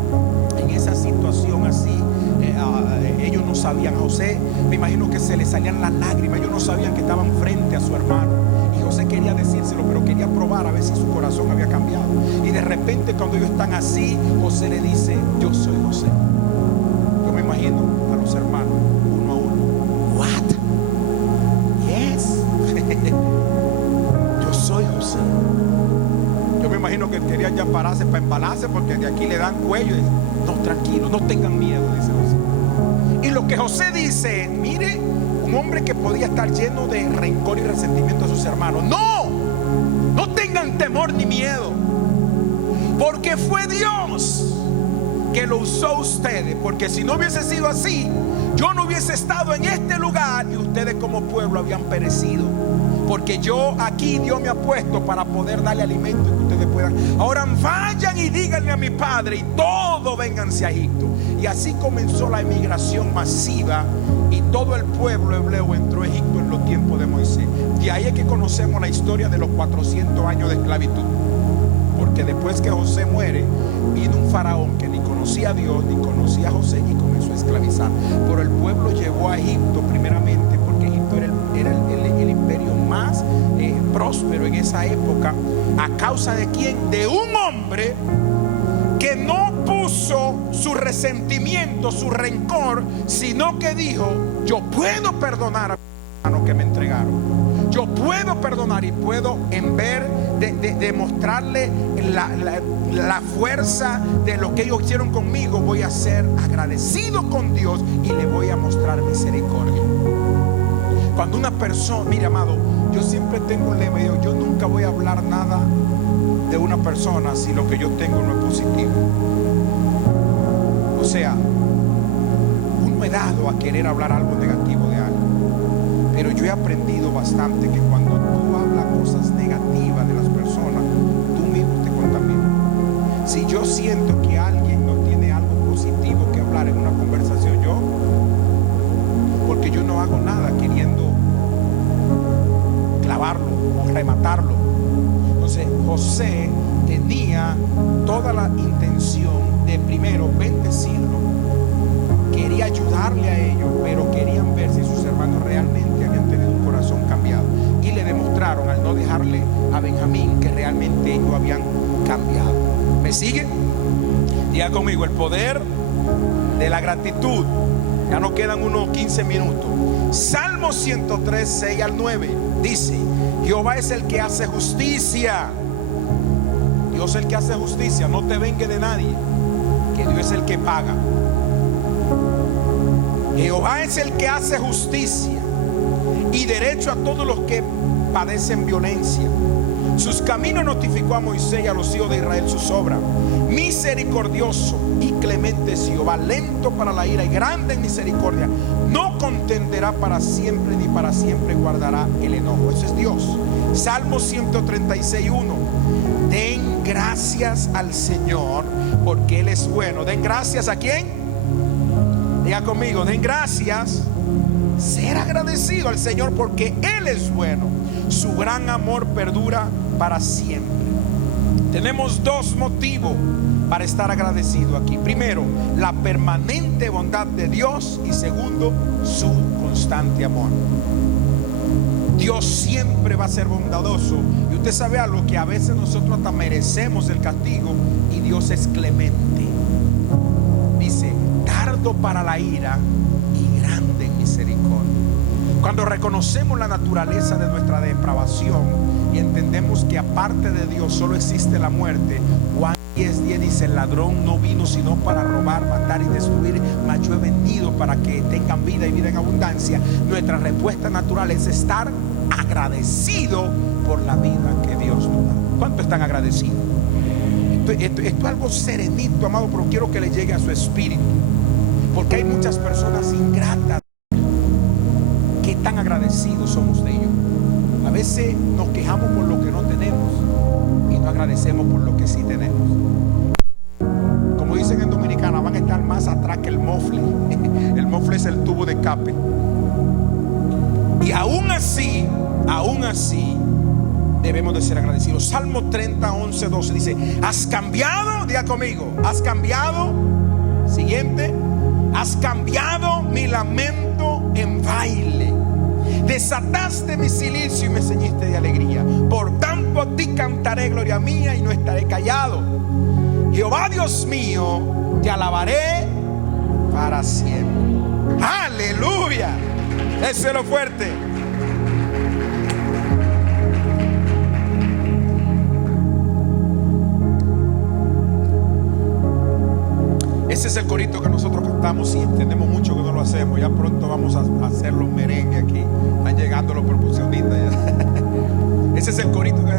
en esa situación así ellos no sabían. A José, me imagino que se le salían las lágrimas. Ellos no sabían que estaban frente a su hermano. Y José quería decírselo, pero quería probar a ver si su corazón había cambiado. Y de repente, cuando ellos están así, José le dice: yo soy José. Yo me imagino a los hermanos uno a uno. What? Yes. Yo soy José. Yo me imagino que querían ya pararse para embalarse, porque de aquí le dan cuello. No, tranquilo, no tengan miedo, dice José. Y lo que José dice, mire, un hombre que podía estar lleno de rencor y resentimiento a sus hermanos: no tengan temor ni miedo, porque fue Dios que lo usó a ustedes. Porque si no hubiese sido así, yo no hubiese estado en este lugar y ustedes como pueblo habían perecido. Porque yo aquí, Dios me ha puesto para poder darle alimento y que ustedes puedan. Ahora vayan y díganle a mi padre, y todos vénganse a Egipto. Y así comenzó la emigración masiva, y todo el pueblo hebreo entró a Egipto en los tiempos de Moisés. Y ahí es que conocemos la historia de los 400 años de esclavitud. Porque después que José muere, vino un faraón que ni conocía a Dios ni conocía a José y comenzó a esclavizar. Pero el pueblo llegó a Egipto primeramente porque Egipto era el imperio más próspero en esa época. ¿A causa de quién? De un hombre que no puso su resentimiento, su rencor, sino que dijo: yo puedo perdonar a mi hermano que me entregaron. Yo puedo perdonar, y puedo, en vez de mostrarle la fuerza de lo que ellos hicieron conmigo, voy a ser agradecido con Dios y le voy a mostrar misericordia. Cuando una persona, mire amado, yo siempre tengo un lema: yo nunca voy a hablar nada de una persona si lo que yo tengo no es positivo. O sea, uno es dado a querer hablar algo negativo de algo, pero yo he aprendido bastante que cuando tú hablas cosas negativas de las personas, tú mismo te contaminas. Si yo siento que alguien no tiene algo positivo que hablar en una conversación, porque yo no hago nada queriendo clavarlo o rematarlo. Entonces José tenía toda la intención de primero bendecirlo, quería ayudarle a ellos, pero querían ver si sus hermanos realmente habían tenido un corazón cambiado, y le demostraron al no dejarle a Benjamín que realmente ellos habían cambiado. ¿Me sigue? Diga conmigo: el poder de la gratitud. Ya nos quedan unos 15 minutos. Salmo 103, 6 al 9 dice: Jehová es el que hace justicia. Dios es el que hace justicia. No te vengue de nadie, que Dios es el que paga. Jehová es el que hace justicia y derecho a todos los que padecen violencia. Sus caminos notificó a Moisés y a los hijos de Israel sus obras. Misericordioso y clemente es Jehová, lento para la ira y grande en misericordia. No contenderá para siempre, ni para siempre guardará el enojo. Eso es Dios. Salmo 136, 1. Den gracias al Señor, porque Él es bueno. Den gracias ¿a quién? Diga conmigo: den gracias. Ser agradecido al Señor porque Él es bueno. Su gran amor perdura para siempre. Tenemos dos motivos para estar agradecido aquí. Primero, la permanente bondad de Dios, y segundo, su constante amor. Dios siempre va a ser bondadoso, y usted sabe algo, que a veces nosotros hasta merecemos el castigo, y Dios es clemente. Dice: tardo para la ira y grande en misericordia. Cuando reconocemos la naturaleza de nuestra depravación y entendemos que aparte de Dios solo existe la muerte, Juan 10:10 dice: el ladrón no vino sino para robar, matar y destruir, mas yo he venido para que tengan vida y vida en abundancia. Nuestra respuesta natural es estar agradecido por la vida que Dios nos da. ¿Cuántos están agradecidos? Esto es algo serenito, amado, pero quiero que le llegue a su espíritu, porque hay muchas personas ingratas. ¿Qué tan agradecidos somos de ellos? A veces nos quejamos por lo que no tenemos y no agradecemos por lo que sí tenemos. Como dicen en Dominicana, van a estar más atrás que el mofle. El mofle es el tubo de escape. Y aún así debemos de ser agradecidos. Salmo 30, 11, 12 dice: has cambiado, diga conmigo, has cambiado. Siguiente, Has cambiado mi lamento en baile. Desataste mi cilicio y me ceñiste de alegría. Por tanto a ti cantaré, gloria mía, y no estaré callado. Jehová Dios mío, te alabaré para siempre. Aleluya. Eso es lo fuerte. Ese es el corito que nosotros cantamos y entendemos mucho que no lo hacemos. Ya pronto vamos a hacer los merengues aquí. Están llegando los percusionistas. Ese es el corito que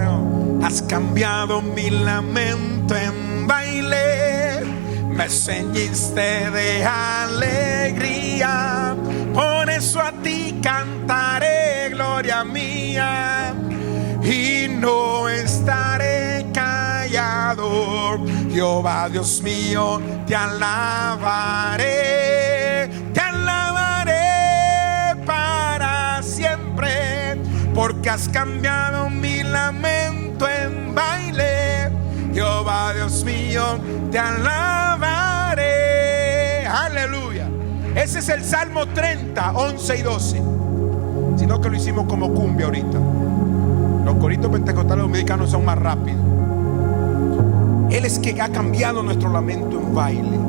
has cambiado mi lamento en baile, me ceñiste de alegría. Por eso a ti cantaré, gloria mía, y no estaré callado. Jehová Dios mío, te alabaré para siempre, porque has cambiado mi lamento en baile. Jehová Dios mío, te alabaré. Aleluya. Ese es el Salmo 30, 11 y 12. Sino que lo hicimos como cumbia ahorita. Los coritos pentecostales dominicanos son más rápidos. Él es que ha cambiado nuestro lamento en baile.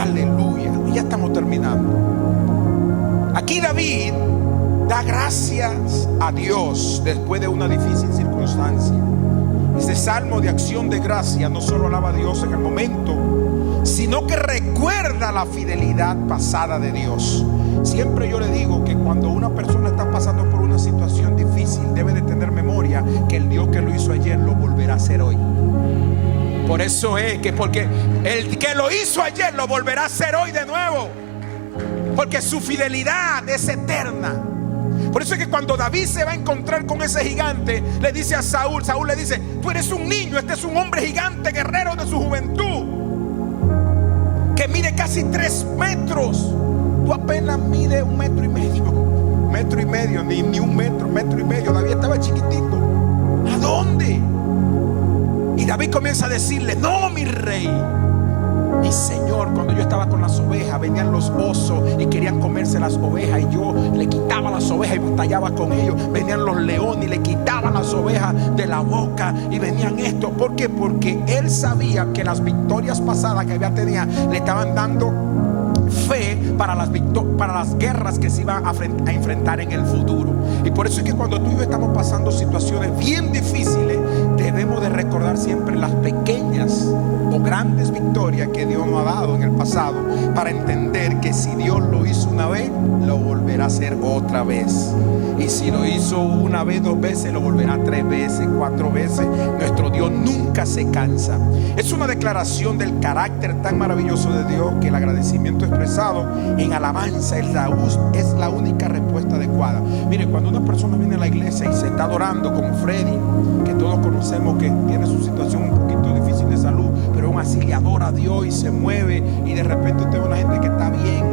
Aleluya. Y ya estamos terminando. Aquí David da gracias a Dios después de una difícil circunstancia. Este salmo de acción de gracia no solo alaba a Dios en el momento, sino que recuerda la fidelidad pasada de Dios. Siempre yo le digo que cuando una persona está pasando por una situación difícil, debe de tener memoria que el Dios que lo hizo ayer lo volverá a hacer hoy. Por eso es que, porque el que lo hizo ayer lo volverá a hacer hoy de nuevo, porque su fidelidad es eterna. Por eso es que cuando David se va a encontrar con ese gigante, le dice a Saúl, Saúl le dice: tú eres un niño, este es un hombre gigante, guerrero de su juventud, que mide casi 3 metros. Tú apenas mide 1,5 metros. 1,5 metros, ni 1 metro, 1,5 metros. David estaba chiquitito. ¿A dónde? Y David comienza a decirle: no, mi rey, mi señor, cuando yo estaba con las ovejas, venían los osos y querían comerse las ovejas, y yo le quitaba las ovejas y batallaba con ellos. Venían los leones y le quitaban las ovejas de la boca, y venían estos. ¿Por qué? Porque él sabía que las victorias pasadas que había tenido le estaban dando fe para las guerras que se iban a enfrentar en el futuro. Y por eso es que cuando tú y yo estamos pasando situaciones bien difíciles, debemos de recordar siempre las pequeñas o grandes victorias que Dios nos ha dado en el pasado, para entender que si Dios lo hizo una vez, lo volverá a hacer otra vez. Y si lo hizo una vez, 2 veces, lo volverá 3 veces, 4 veces. Nuestro Dios nunca se cansa. Es una declaración del carácter tan maravilloso de Dios, que el agradecimiento expresado en alabanza es la única respuesta adecuada. Mire, cuando una persona viene a la iglesia y se está adorando, como Freddy, que todos conocemos que tiene su situación un poquito difícil de salud, pero aún así le adora a Dios y se mueve, y de repente usted ve una gente que está bien,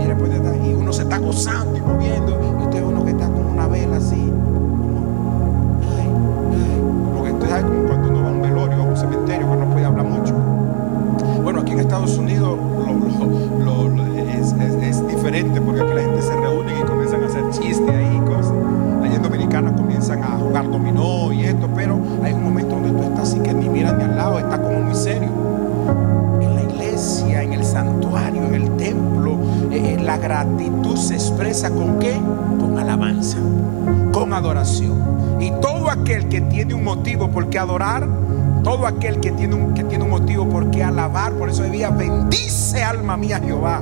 y de repente y uno se está gozando y moviendo, y usted ve uno que está con una vela así, como que usted sabe, como cuando uno va a un velorio o a un cementerio que no puede hablar mucho. Bueno, aquí en Estados Unidos es diferente, porque aquí la gente se reúne y comienzan a hacer chistes ahí y cosas. Allá en Dominicana comienzan a jugar dominó y esto, pero hay un momento donde tú estás así que ni miras ni al lado, estás como muy serio. En la iglesia, en el santuario, en el templo, la gratitud se expresa ¿con qué? Con alabanza, con adoración. Y todo aquel que tiene un motivo por qué adorar, todo aquel que tiene un motivo por qué alabar, por eso debía: bendice alma mía Jehová,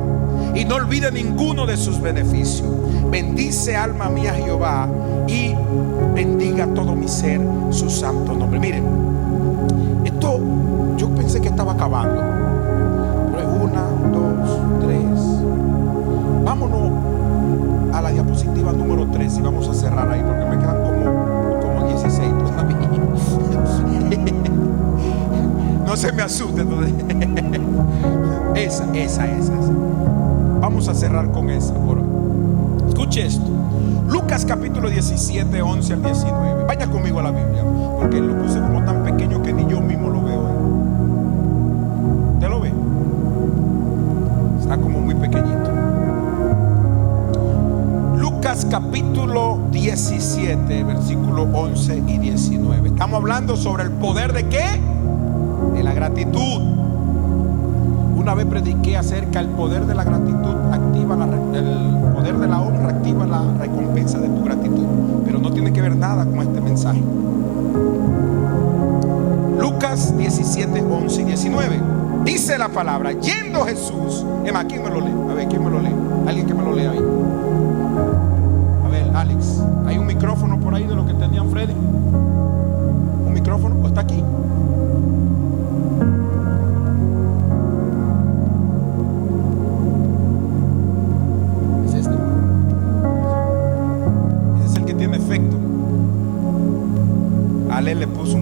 y no olvide ninguno de sus beneficios. Bendice alma mía Jehová, y bendiga todo mi ser su santo nombre. Miren, esto yo pensé que estaba acabando, pero 1, 2, 3. Vámonos a la diapositiva número 3 y vamos a cerrar ahí, porque me quedan como 16 todavía. No se me asuste todavía. Esa. Vamos a cerrar con esa por hoy. Escuche esto: Lucas capítulo 17, 11 al 19. Vaya conmigo a la Biblia, porque lo puse como tan pequeño que ni yo mismo lo veo. ¿Usted lo ve? Está como capítulo 17, versículos 11 y 19. Estamos hablando sobre el poder de ¿qué? De la gratitud. Una vez prediqué acerca del poder de la gratitud, el poder de la honra activa la recompensa de tu gratitud, pero no tiene que ver nada con este mensaje. Lucas 17, 11 y 19. Dice la palabra: yendo Jesús. Emma, ¿quién me lo lee? A ver, ¿quién me lo lee? Alguien que me lo lea ahí. A ver, Alex, ¿hay un micrófono por ahí de lo que tenían Freddy? ¿Un micrófono? ¿O está aquí? ¿Es este? Ese es el que tiene efecto. Ale le puso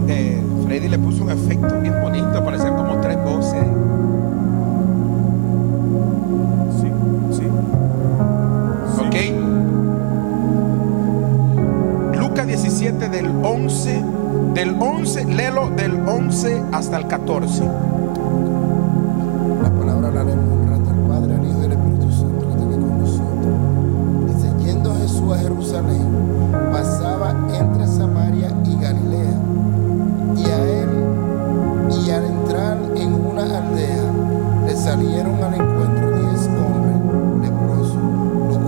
Freddy le puso un efecto bien bonito, parecían como 3 voces. Sí. Ok. Lucas 17 del 11, léelo del 11 hasta el 14. La palabra la leemos gracias al Padre, al Hijo y al Espíritu Santo que esté con nosotros. Dice: yendo Jesús a Jerusalén, pasaba entre Samaria y Galilea. Y al entrar en una aldea, le salieron al encuentro 10 hombres leprosos, los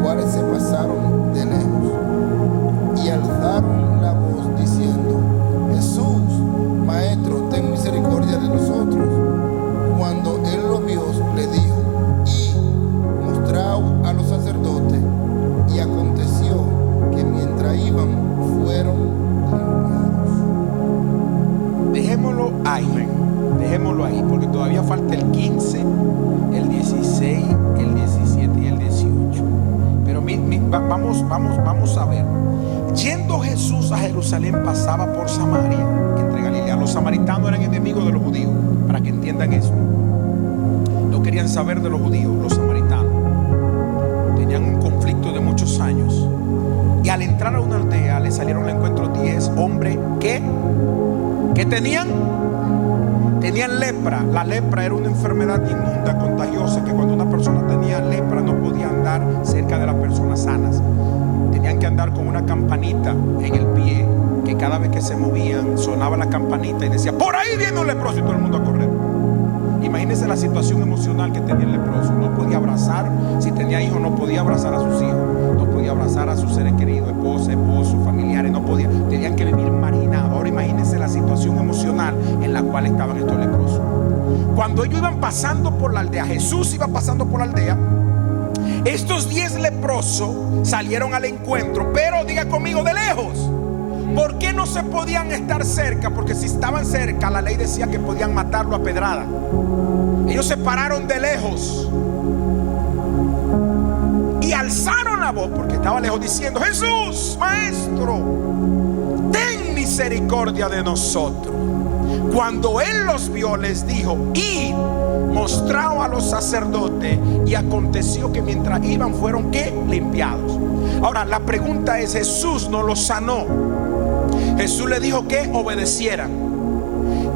cuales se pasaron de lejos y alzaron la voz diciendo: Jesús, Maestro, ten misericordia de nosotros. Cuando él lo vio, le dijo: id, mostraos a los sacerdotes. Y aconteció que mientras iban, fueron limpiados. Dejémoslo ahí, porque todavía falta el 15, el 16, el 17 y el 18. Pero vamos a ver. Yendo Jesús a Jerusalén, pasaba por Samaria, entre Galilea. Los samaritanos eran enemigos de los judíos, para que entiendan eso. No querían saber de los judíos, los samaritanos. Tenían un conflicto de muchos años. Y al entrar a una aldea, le salieron al encuentro 10 hombres que tenían lepra. La lepra era una enfermedad inmunda, contagiosa, que cuando una persona tenía lepra no podía andar cerca de las personas sanas. Tenían que andar con una campanita en el pie, que cada vez que se movían sonaba la campanita y decía: por ahí viene un leproso, y todo el mundo a correr. Imagínense la situación emocional que tenía el leproso. No podía abrazar, si tenía hijos no podía abrazar a sus hijos, no podía abrazar a sus seres queridos, esposos, familiares, no podía, tenían que vivir marginados. Ahora imagínense la situación emocional en la cual estaban estos leprosos. Cuando ellos iban pasando por la aldea, Jesús iba pasando por la aldea, estos 10 leprosos salieron al encuentro, pero diga conmigo, de lejos. ¿Por qué no se podían estar cerca? Porque si estaban cerca, la ley decía que podían matarlo a pedrada. Ellos se pararon de lejos y alzaron la voz, porque estaba lejos, diciendo: Jesús, Maestro, ten misericordia de nosotros. Cuando él los vio, les dijo: id, mostraos a los sacerdotes. Y aconteció que mientras iban, fueron ¿qué? Limpiados. Ahora la pregunta es: Jesús no los sanó. Jesús le dijo que obedecieran,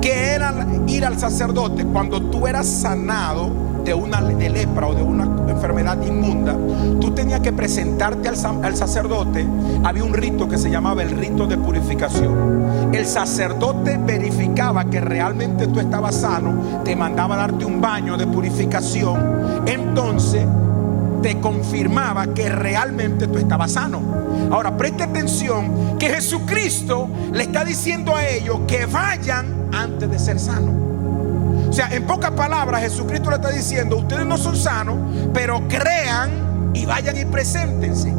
que era ir al sacerdote. Cuando tú eras sanado de lepra o de una enfermedad inmunda, tú tenías que presentarte al sacerdote. Había un rito que se llamaba el rito de purificación. El sacerdote verificaba que realmente tú estabas sano, te mandaba a darte un baño de purificación, entonces te confirmaba que realmente tú estabas sano. Ahora preste atención, que Jesucristo le está diciendo a ellos que vayan antes de ser sanos. O sea, en pocas palabras, Jesucristo le está diciendo: ustedes no son sanos, pero crean y vayan y preséntense.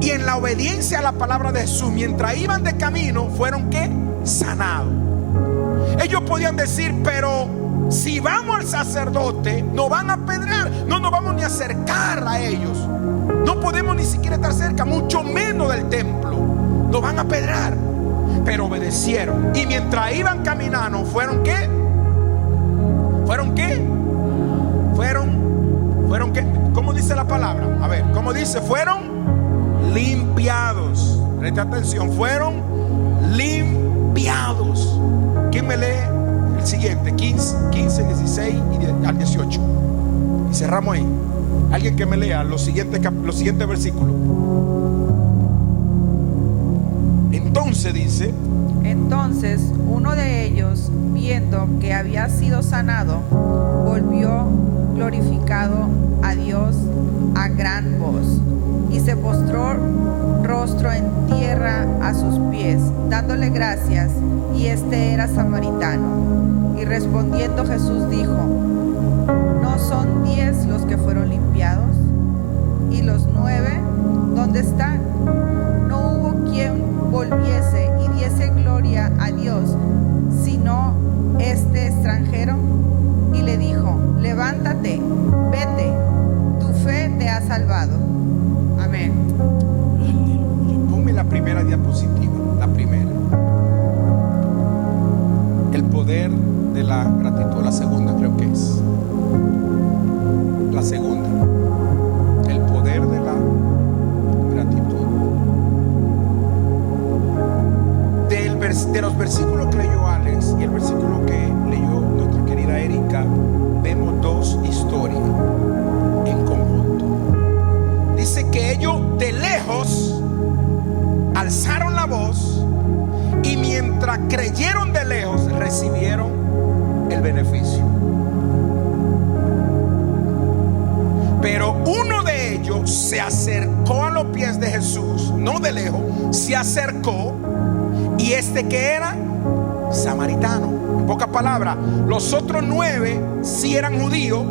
Y en la obediencia a la palabra de Jesús, mientras iban de camino, fueron ¿qué? Sanados. Ellos podían decir: pero si vamos al sacerdote, nos van a apedrear, no nos vamos ni a acercar a ellos, no podemos ni siquiera estar cerca, mucho menos del templo, nos van a apedrear. Pero obedecieron, y mientras iban caminando, ¿fueron qué? ¿Fueron qué? ¿Fueron qué? ¿Cómo dice la palabra? A ver, ¿cómo dice? Fueron limpiados. Presta atención, fueron limpiados. ¿Quién me lee el siguiente? 15, 16 y al 18. Y cerramos ahí. Alguien que me lea los siguientes versículos. Entonces dice: entonces uno de ellos, viendo que había sido sanado, volvió glorificado a Dios a gran voz, y se postró rostro en tierra a sus pies, dándole gracias, y este era samaritano. Y respondiendo Jesús dijo: ¿no son 10 los que fueron limpiados? ¿Y los 9 dónde están? No hubo quien volviese y diese gloria a Dios, sino este extranjero. Y le dijo: levántate, vete, tu fe te ha salvado. Amén. Ponme la primera diapositiva, la primera. El poder de la gratitud, la segunda creo que es. La segunda. El poder de la gratitud. De los versículos que leyó Alex y el versículo que leyó nuestra querida Erika, vemos dos historias en conjunto. Dice que ellos de lejos alzaron la voz, y mientras creyeron de lejos recibieron el beneficio. Pero uno de ellos se acercó a los pies de Jesús, no de lejos, se acercó, y este que era samaritano. En pocas palabras, los otros 9 sí eran judíos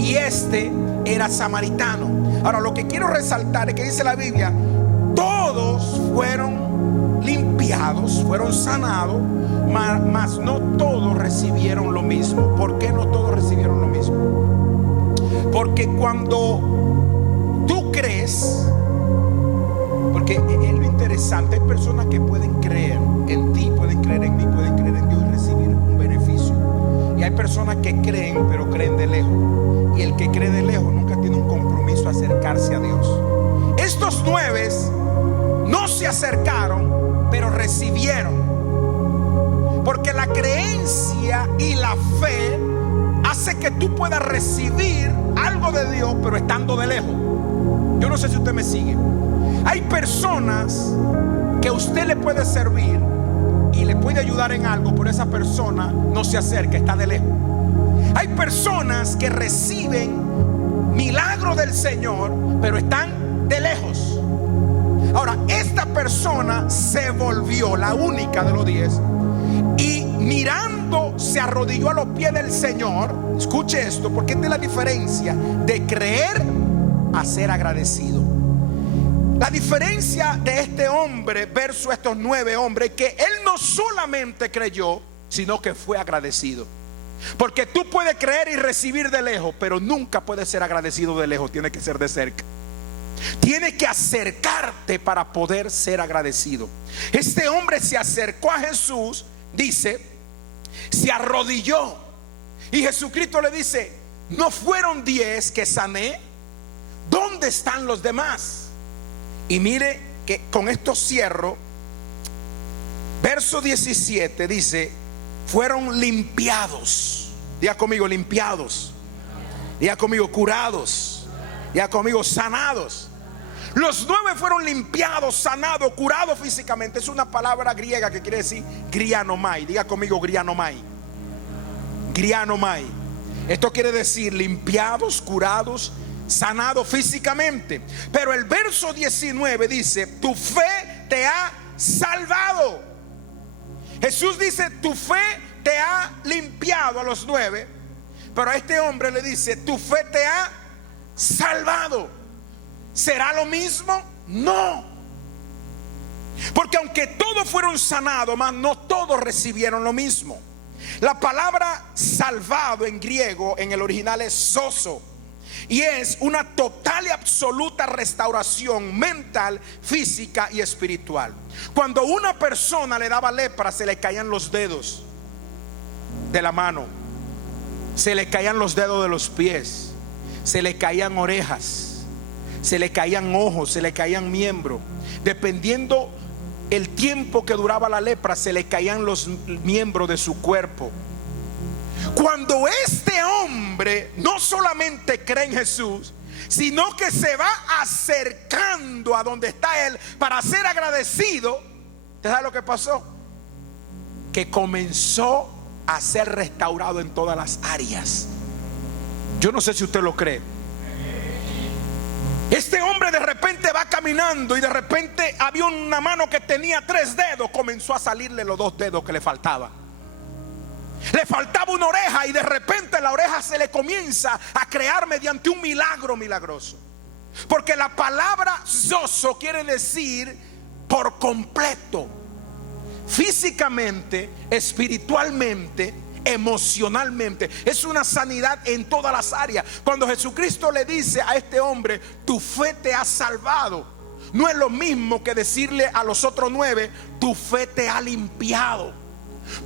y este era samaritano. Ahora, lo que quiero resaltar es que dice la Biblia: todos fueron limpiados, fueron sanados, mas no todos recibieron lo mismo. ¿Por qué no todos recibieron lo mismo? Porque cuando tú crees, porque es lo interesante, hay personas que pueden creer en ti, pueden creer en mí, pueden creer en Dios y recibir un beneficio. Y hay personas que creen, pero creen de lejos. Y el que cree de lejos nunca tiene un compromiso a acercarse a Dios. Estos 9 no se acercaron, pero recibieron. Porque la creencia y la fe hace que tú puedas recibir algo de Dios, pero estando de lejos. Yo no sé si usted me sigue. Hay personas que usted le puede servir y le puede ayudar en algo, pero esa persona no se acerca, está de lejos. Hay personas que reciben milagro del Señor, pero están de lejos. Ahora, esta persona se volvió la única de los 10 y mirando se arrodilló a los pies del Señor. Escuche esto, porque esta es la diferencia de creer a ser agradecido. La diferencia de este hombre versus estos 9 hombres es que él no solamente creyó, sino que fue agradecido. Porque tú puedes creer y recibir de lejos, pero nunca puedes ser agradecido de lejos, tiene que ser de cerca. Tienes que acercarte para poder ser agradecido. Este hombre se acercó a Jesús, dice, se arrodilló, y Jesucristo le dice: ¿no fueron 10 que sané? ¿Dónde están los demás? Y mire que con esto cierro. Verso 17 dice: fueron limpiados. Diga conmigo: limpiados. Diga conmigo: curados. Diga conmigo: sanados. Los 9 fueron limpiados, sanados, curados físicamente. Es una palabra griega que quiere decir grianomai. Diga conmigo: grianomai. Grianomai. Esto quiere decir limpiados, curados, sanados físicamente. Pero el verso 19 dice: tu fe te ha salvado. Jesús dice: tu fe te ha limpiado a los 9, pero a este hombre le dice: tu fe te ha salvado. ¿Será lo mismo? No. Porque aunque todos fueron sanados, mas no todos recibieron lo mismo. La palabra salvado en griego, en el original, es sozo, y es una total y absoluta restauración mental, física y espiritual. Cuando una persona le daba lepra, se le caían los dedos de la mano, se le caían los dedos de los pies, se le caían orejas, se le caían ojos, se le caían miembros. Dependiendo el tiempo que duraba la lepra, se le caían los miembros de su cuerpo. Cuando este hombre no solamente cree en Jesús, sino que se va acercando a donde está él para ser agradecido. ¿Te sabes lo que pasó? Que comenzó a ser restaurado en todas las áreas. Yo no sé si usted lo cree. Este hombre de repente va caminando y de repente había una mano que tenía 3 dedos, comenzó a salirle los 2 dedos que le faltaban. Le faltaba una oreja y de repente la oreja se le comienza a crear mediante un milagro milagroso. Porque la palabra zozo quiere decir por completo, físicamente, espiritualmente, emocionalmente. Es una sanidad en todas las áreas. Cuando Jesucristo le dice a este hombre, tu fe te ha salvado, no es lo mismo que decirle a los otros 9, tu fe te ha limpiado.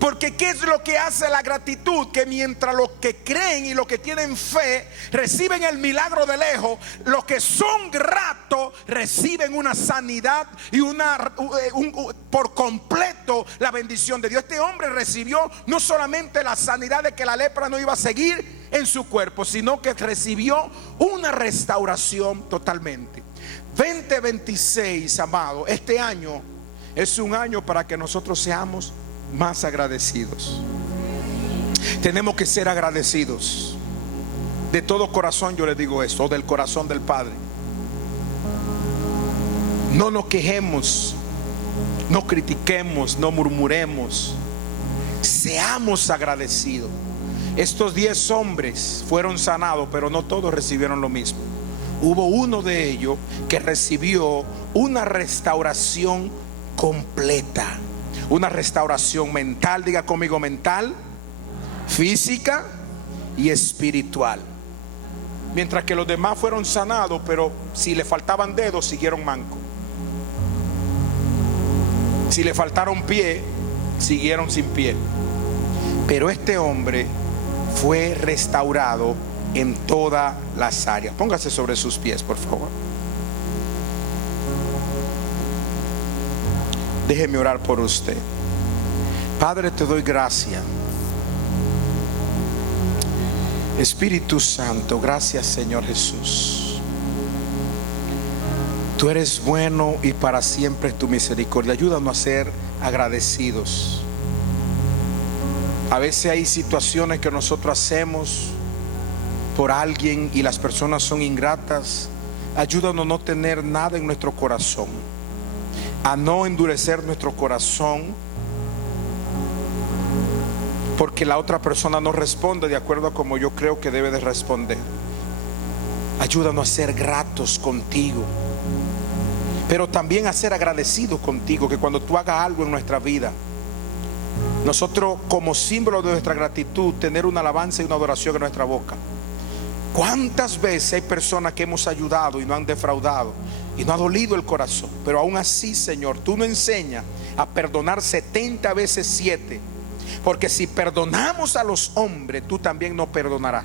Porque ¿qué es lo que hace la gratitud? Que mientras los que creen y los que tienen fe reciben el milagro de lejos, los que son gratos reciben una sanidad y por completo la bendición de Dios. Este hombre recibió no solamente la sanidad de que la lepra no iba a seguir en su cuerpo, sino que recibió una restauración totalmente. 2026, amado, este año es un año para que nosotros seamos más agradecidos. Tenemos que ser agradecidos de todo corazón. Yo les digo esto, del corazón del Padre. No nos quejemos, no critiquemos, no murmuremos. Seamos agradecidos. Estos 10 hombres fueron sanados, pero no todos recibieron lo mismo. Hubo uno de ellos que recibió una restauración completa. Una restauración mental, diga conmigo, mental, física y espiritual. Mientras que los demás fueron sanados, pero si le faltaban dedos, siguieron mancos. Si le faltaron pie, siguieron sin pie. Pero este hombre fue restaurado en todas las áreas. Póngase sobre sus pies, por favor. Déjeme orar por usted. Padre, te doy gracias. Espíritu Santo, gracias, Señor Jesús. Tú eres bueno y para siempre es tu misericordia. Ayúdanos a ser agradecidos. A veces hay situaciones que nosotros hacemos por alguien y las personas son ingratas. Ayúdanos a no tener nada en nuestro corazón, a no endurecer nuestro corazón porque la otra persona no responde de acuerdo a como yo creo que debe de responder. Ayúdanos a ser gratos contigo, pero también a ser agradecidos contigo, que cuando tú hagas algo en nuestra vida, nosotros como símbolo de nuestra gratitud, tener una alabanza y una adoración en nuestra boca. ¿Cuántas veces hay personas que hemos ayudado y no han defraudado y no ha dolido el corazón? Pero aún así, Señor, tú nos enseñas a perdonar 70 veces 7. Porque si perdonamos a los hombres, tú también nos perdonarás.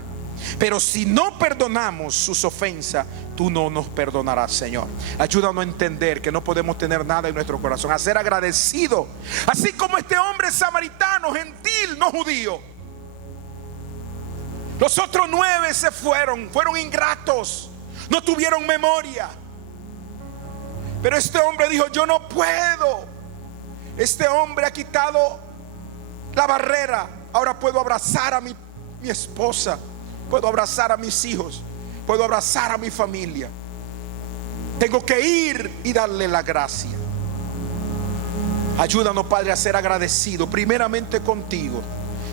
Pero si no perdonamos sus ofensas, tú no nos perdonarás, Señor. Ayúdanos a entender que no podemos tener nada en nuestro corazón, a ser agradecidos, así como este hombre samaritano, gentil, no judío. Los otros 9 se fueron ingratos, no tuvieron memoria. Pero este hombre dijo: yo no puedo. Este hombre ha quitado la barrera. Ahora puedo abrazar a mi esposa, puedo abrazar a mis hijos, puedo abrazar a mi familia. Tengo que ir y darle la gracia. Ayúdanos, Padre, a ser agradecidos primeramente contigo,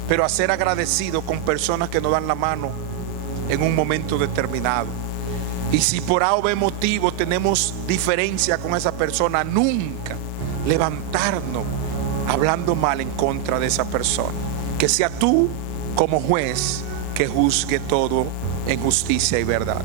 pero a ser agradecidos con personas que nos dan la mano en un momento determinado. Y si por A o B motivo tenemos diferencia con esa persona, nunca levantarnos hablando mal en contra de esa persona. Que sea tú como juez que juzgue todo en justicia y verdad.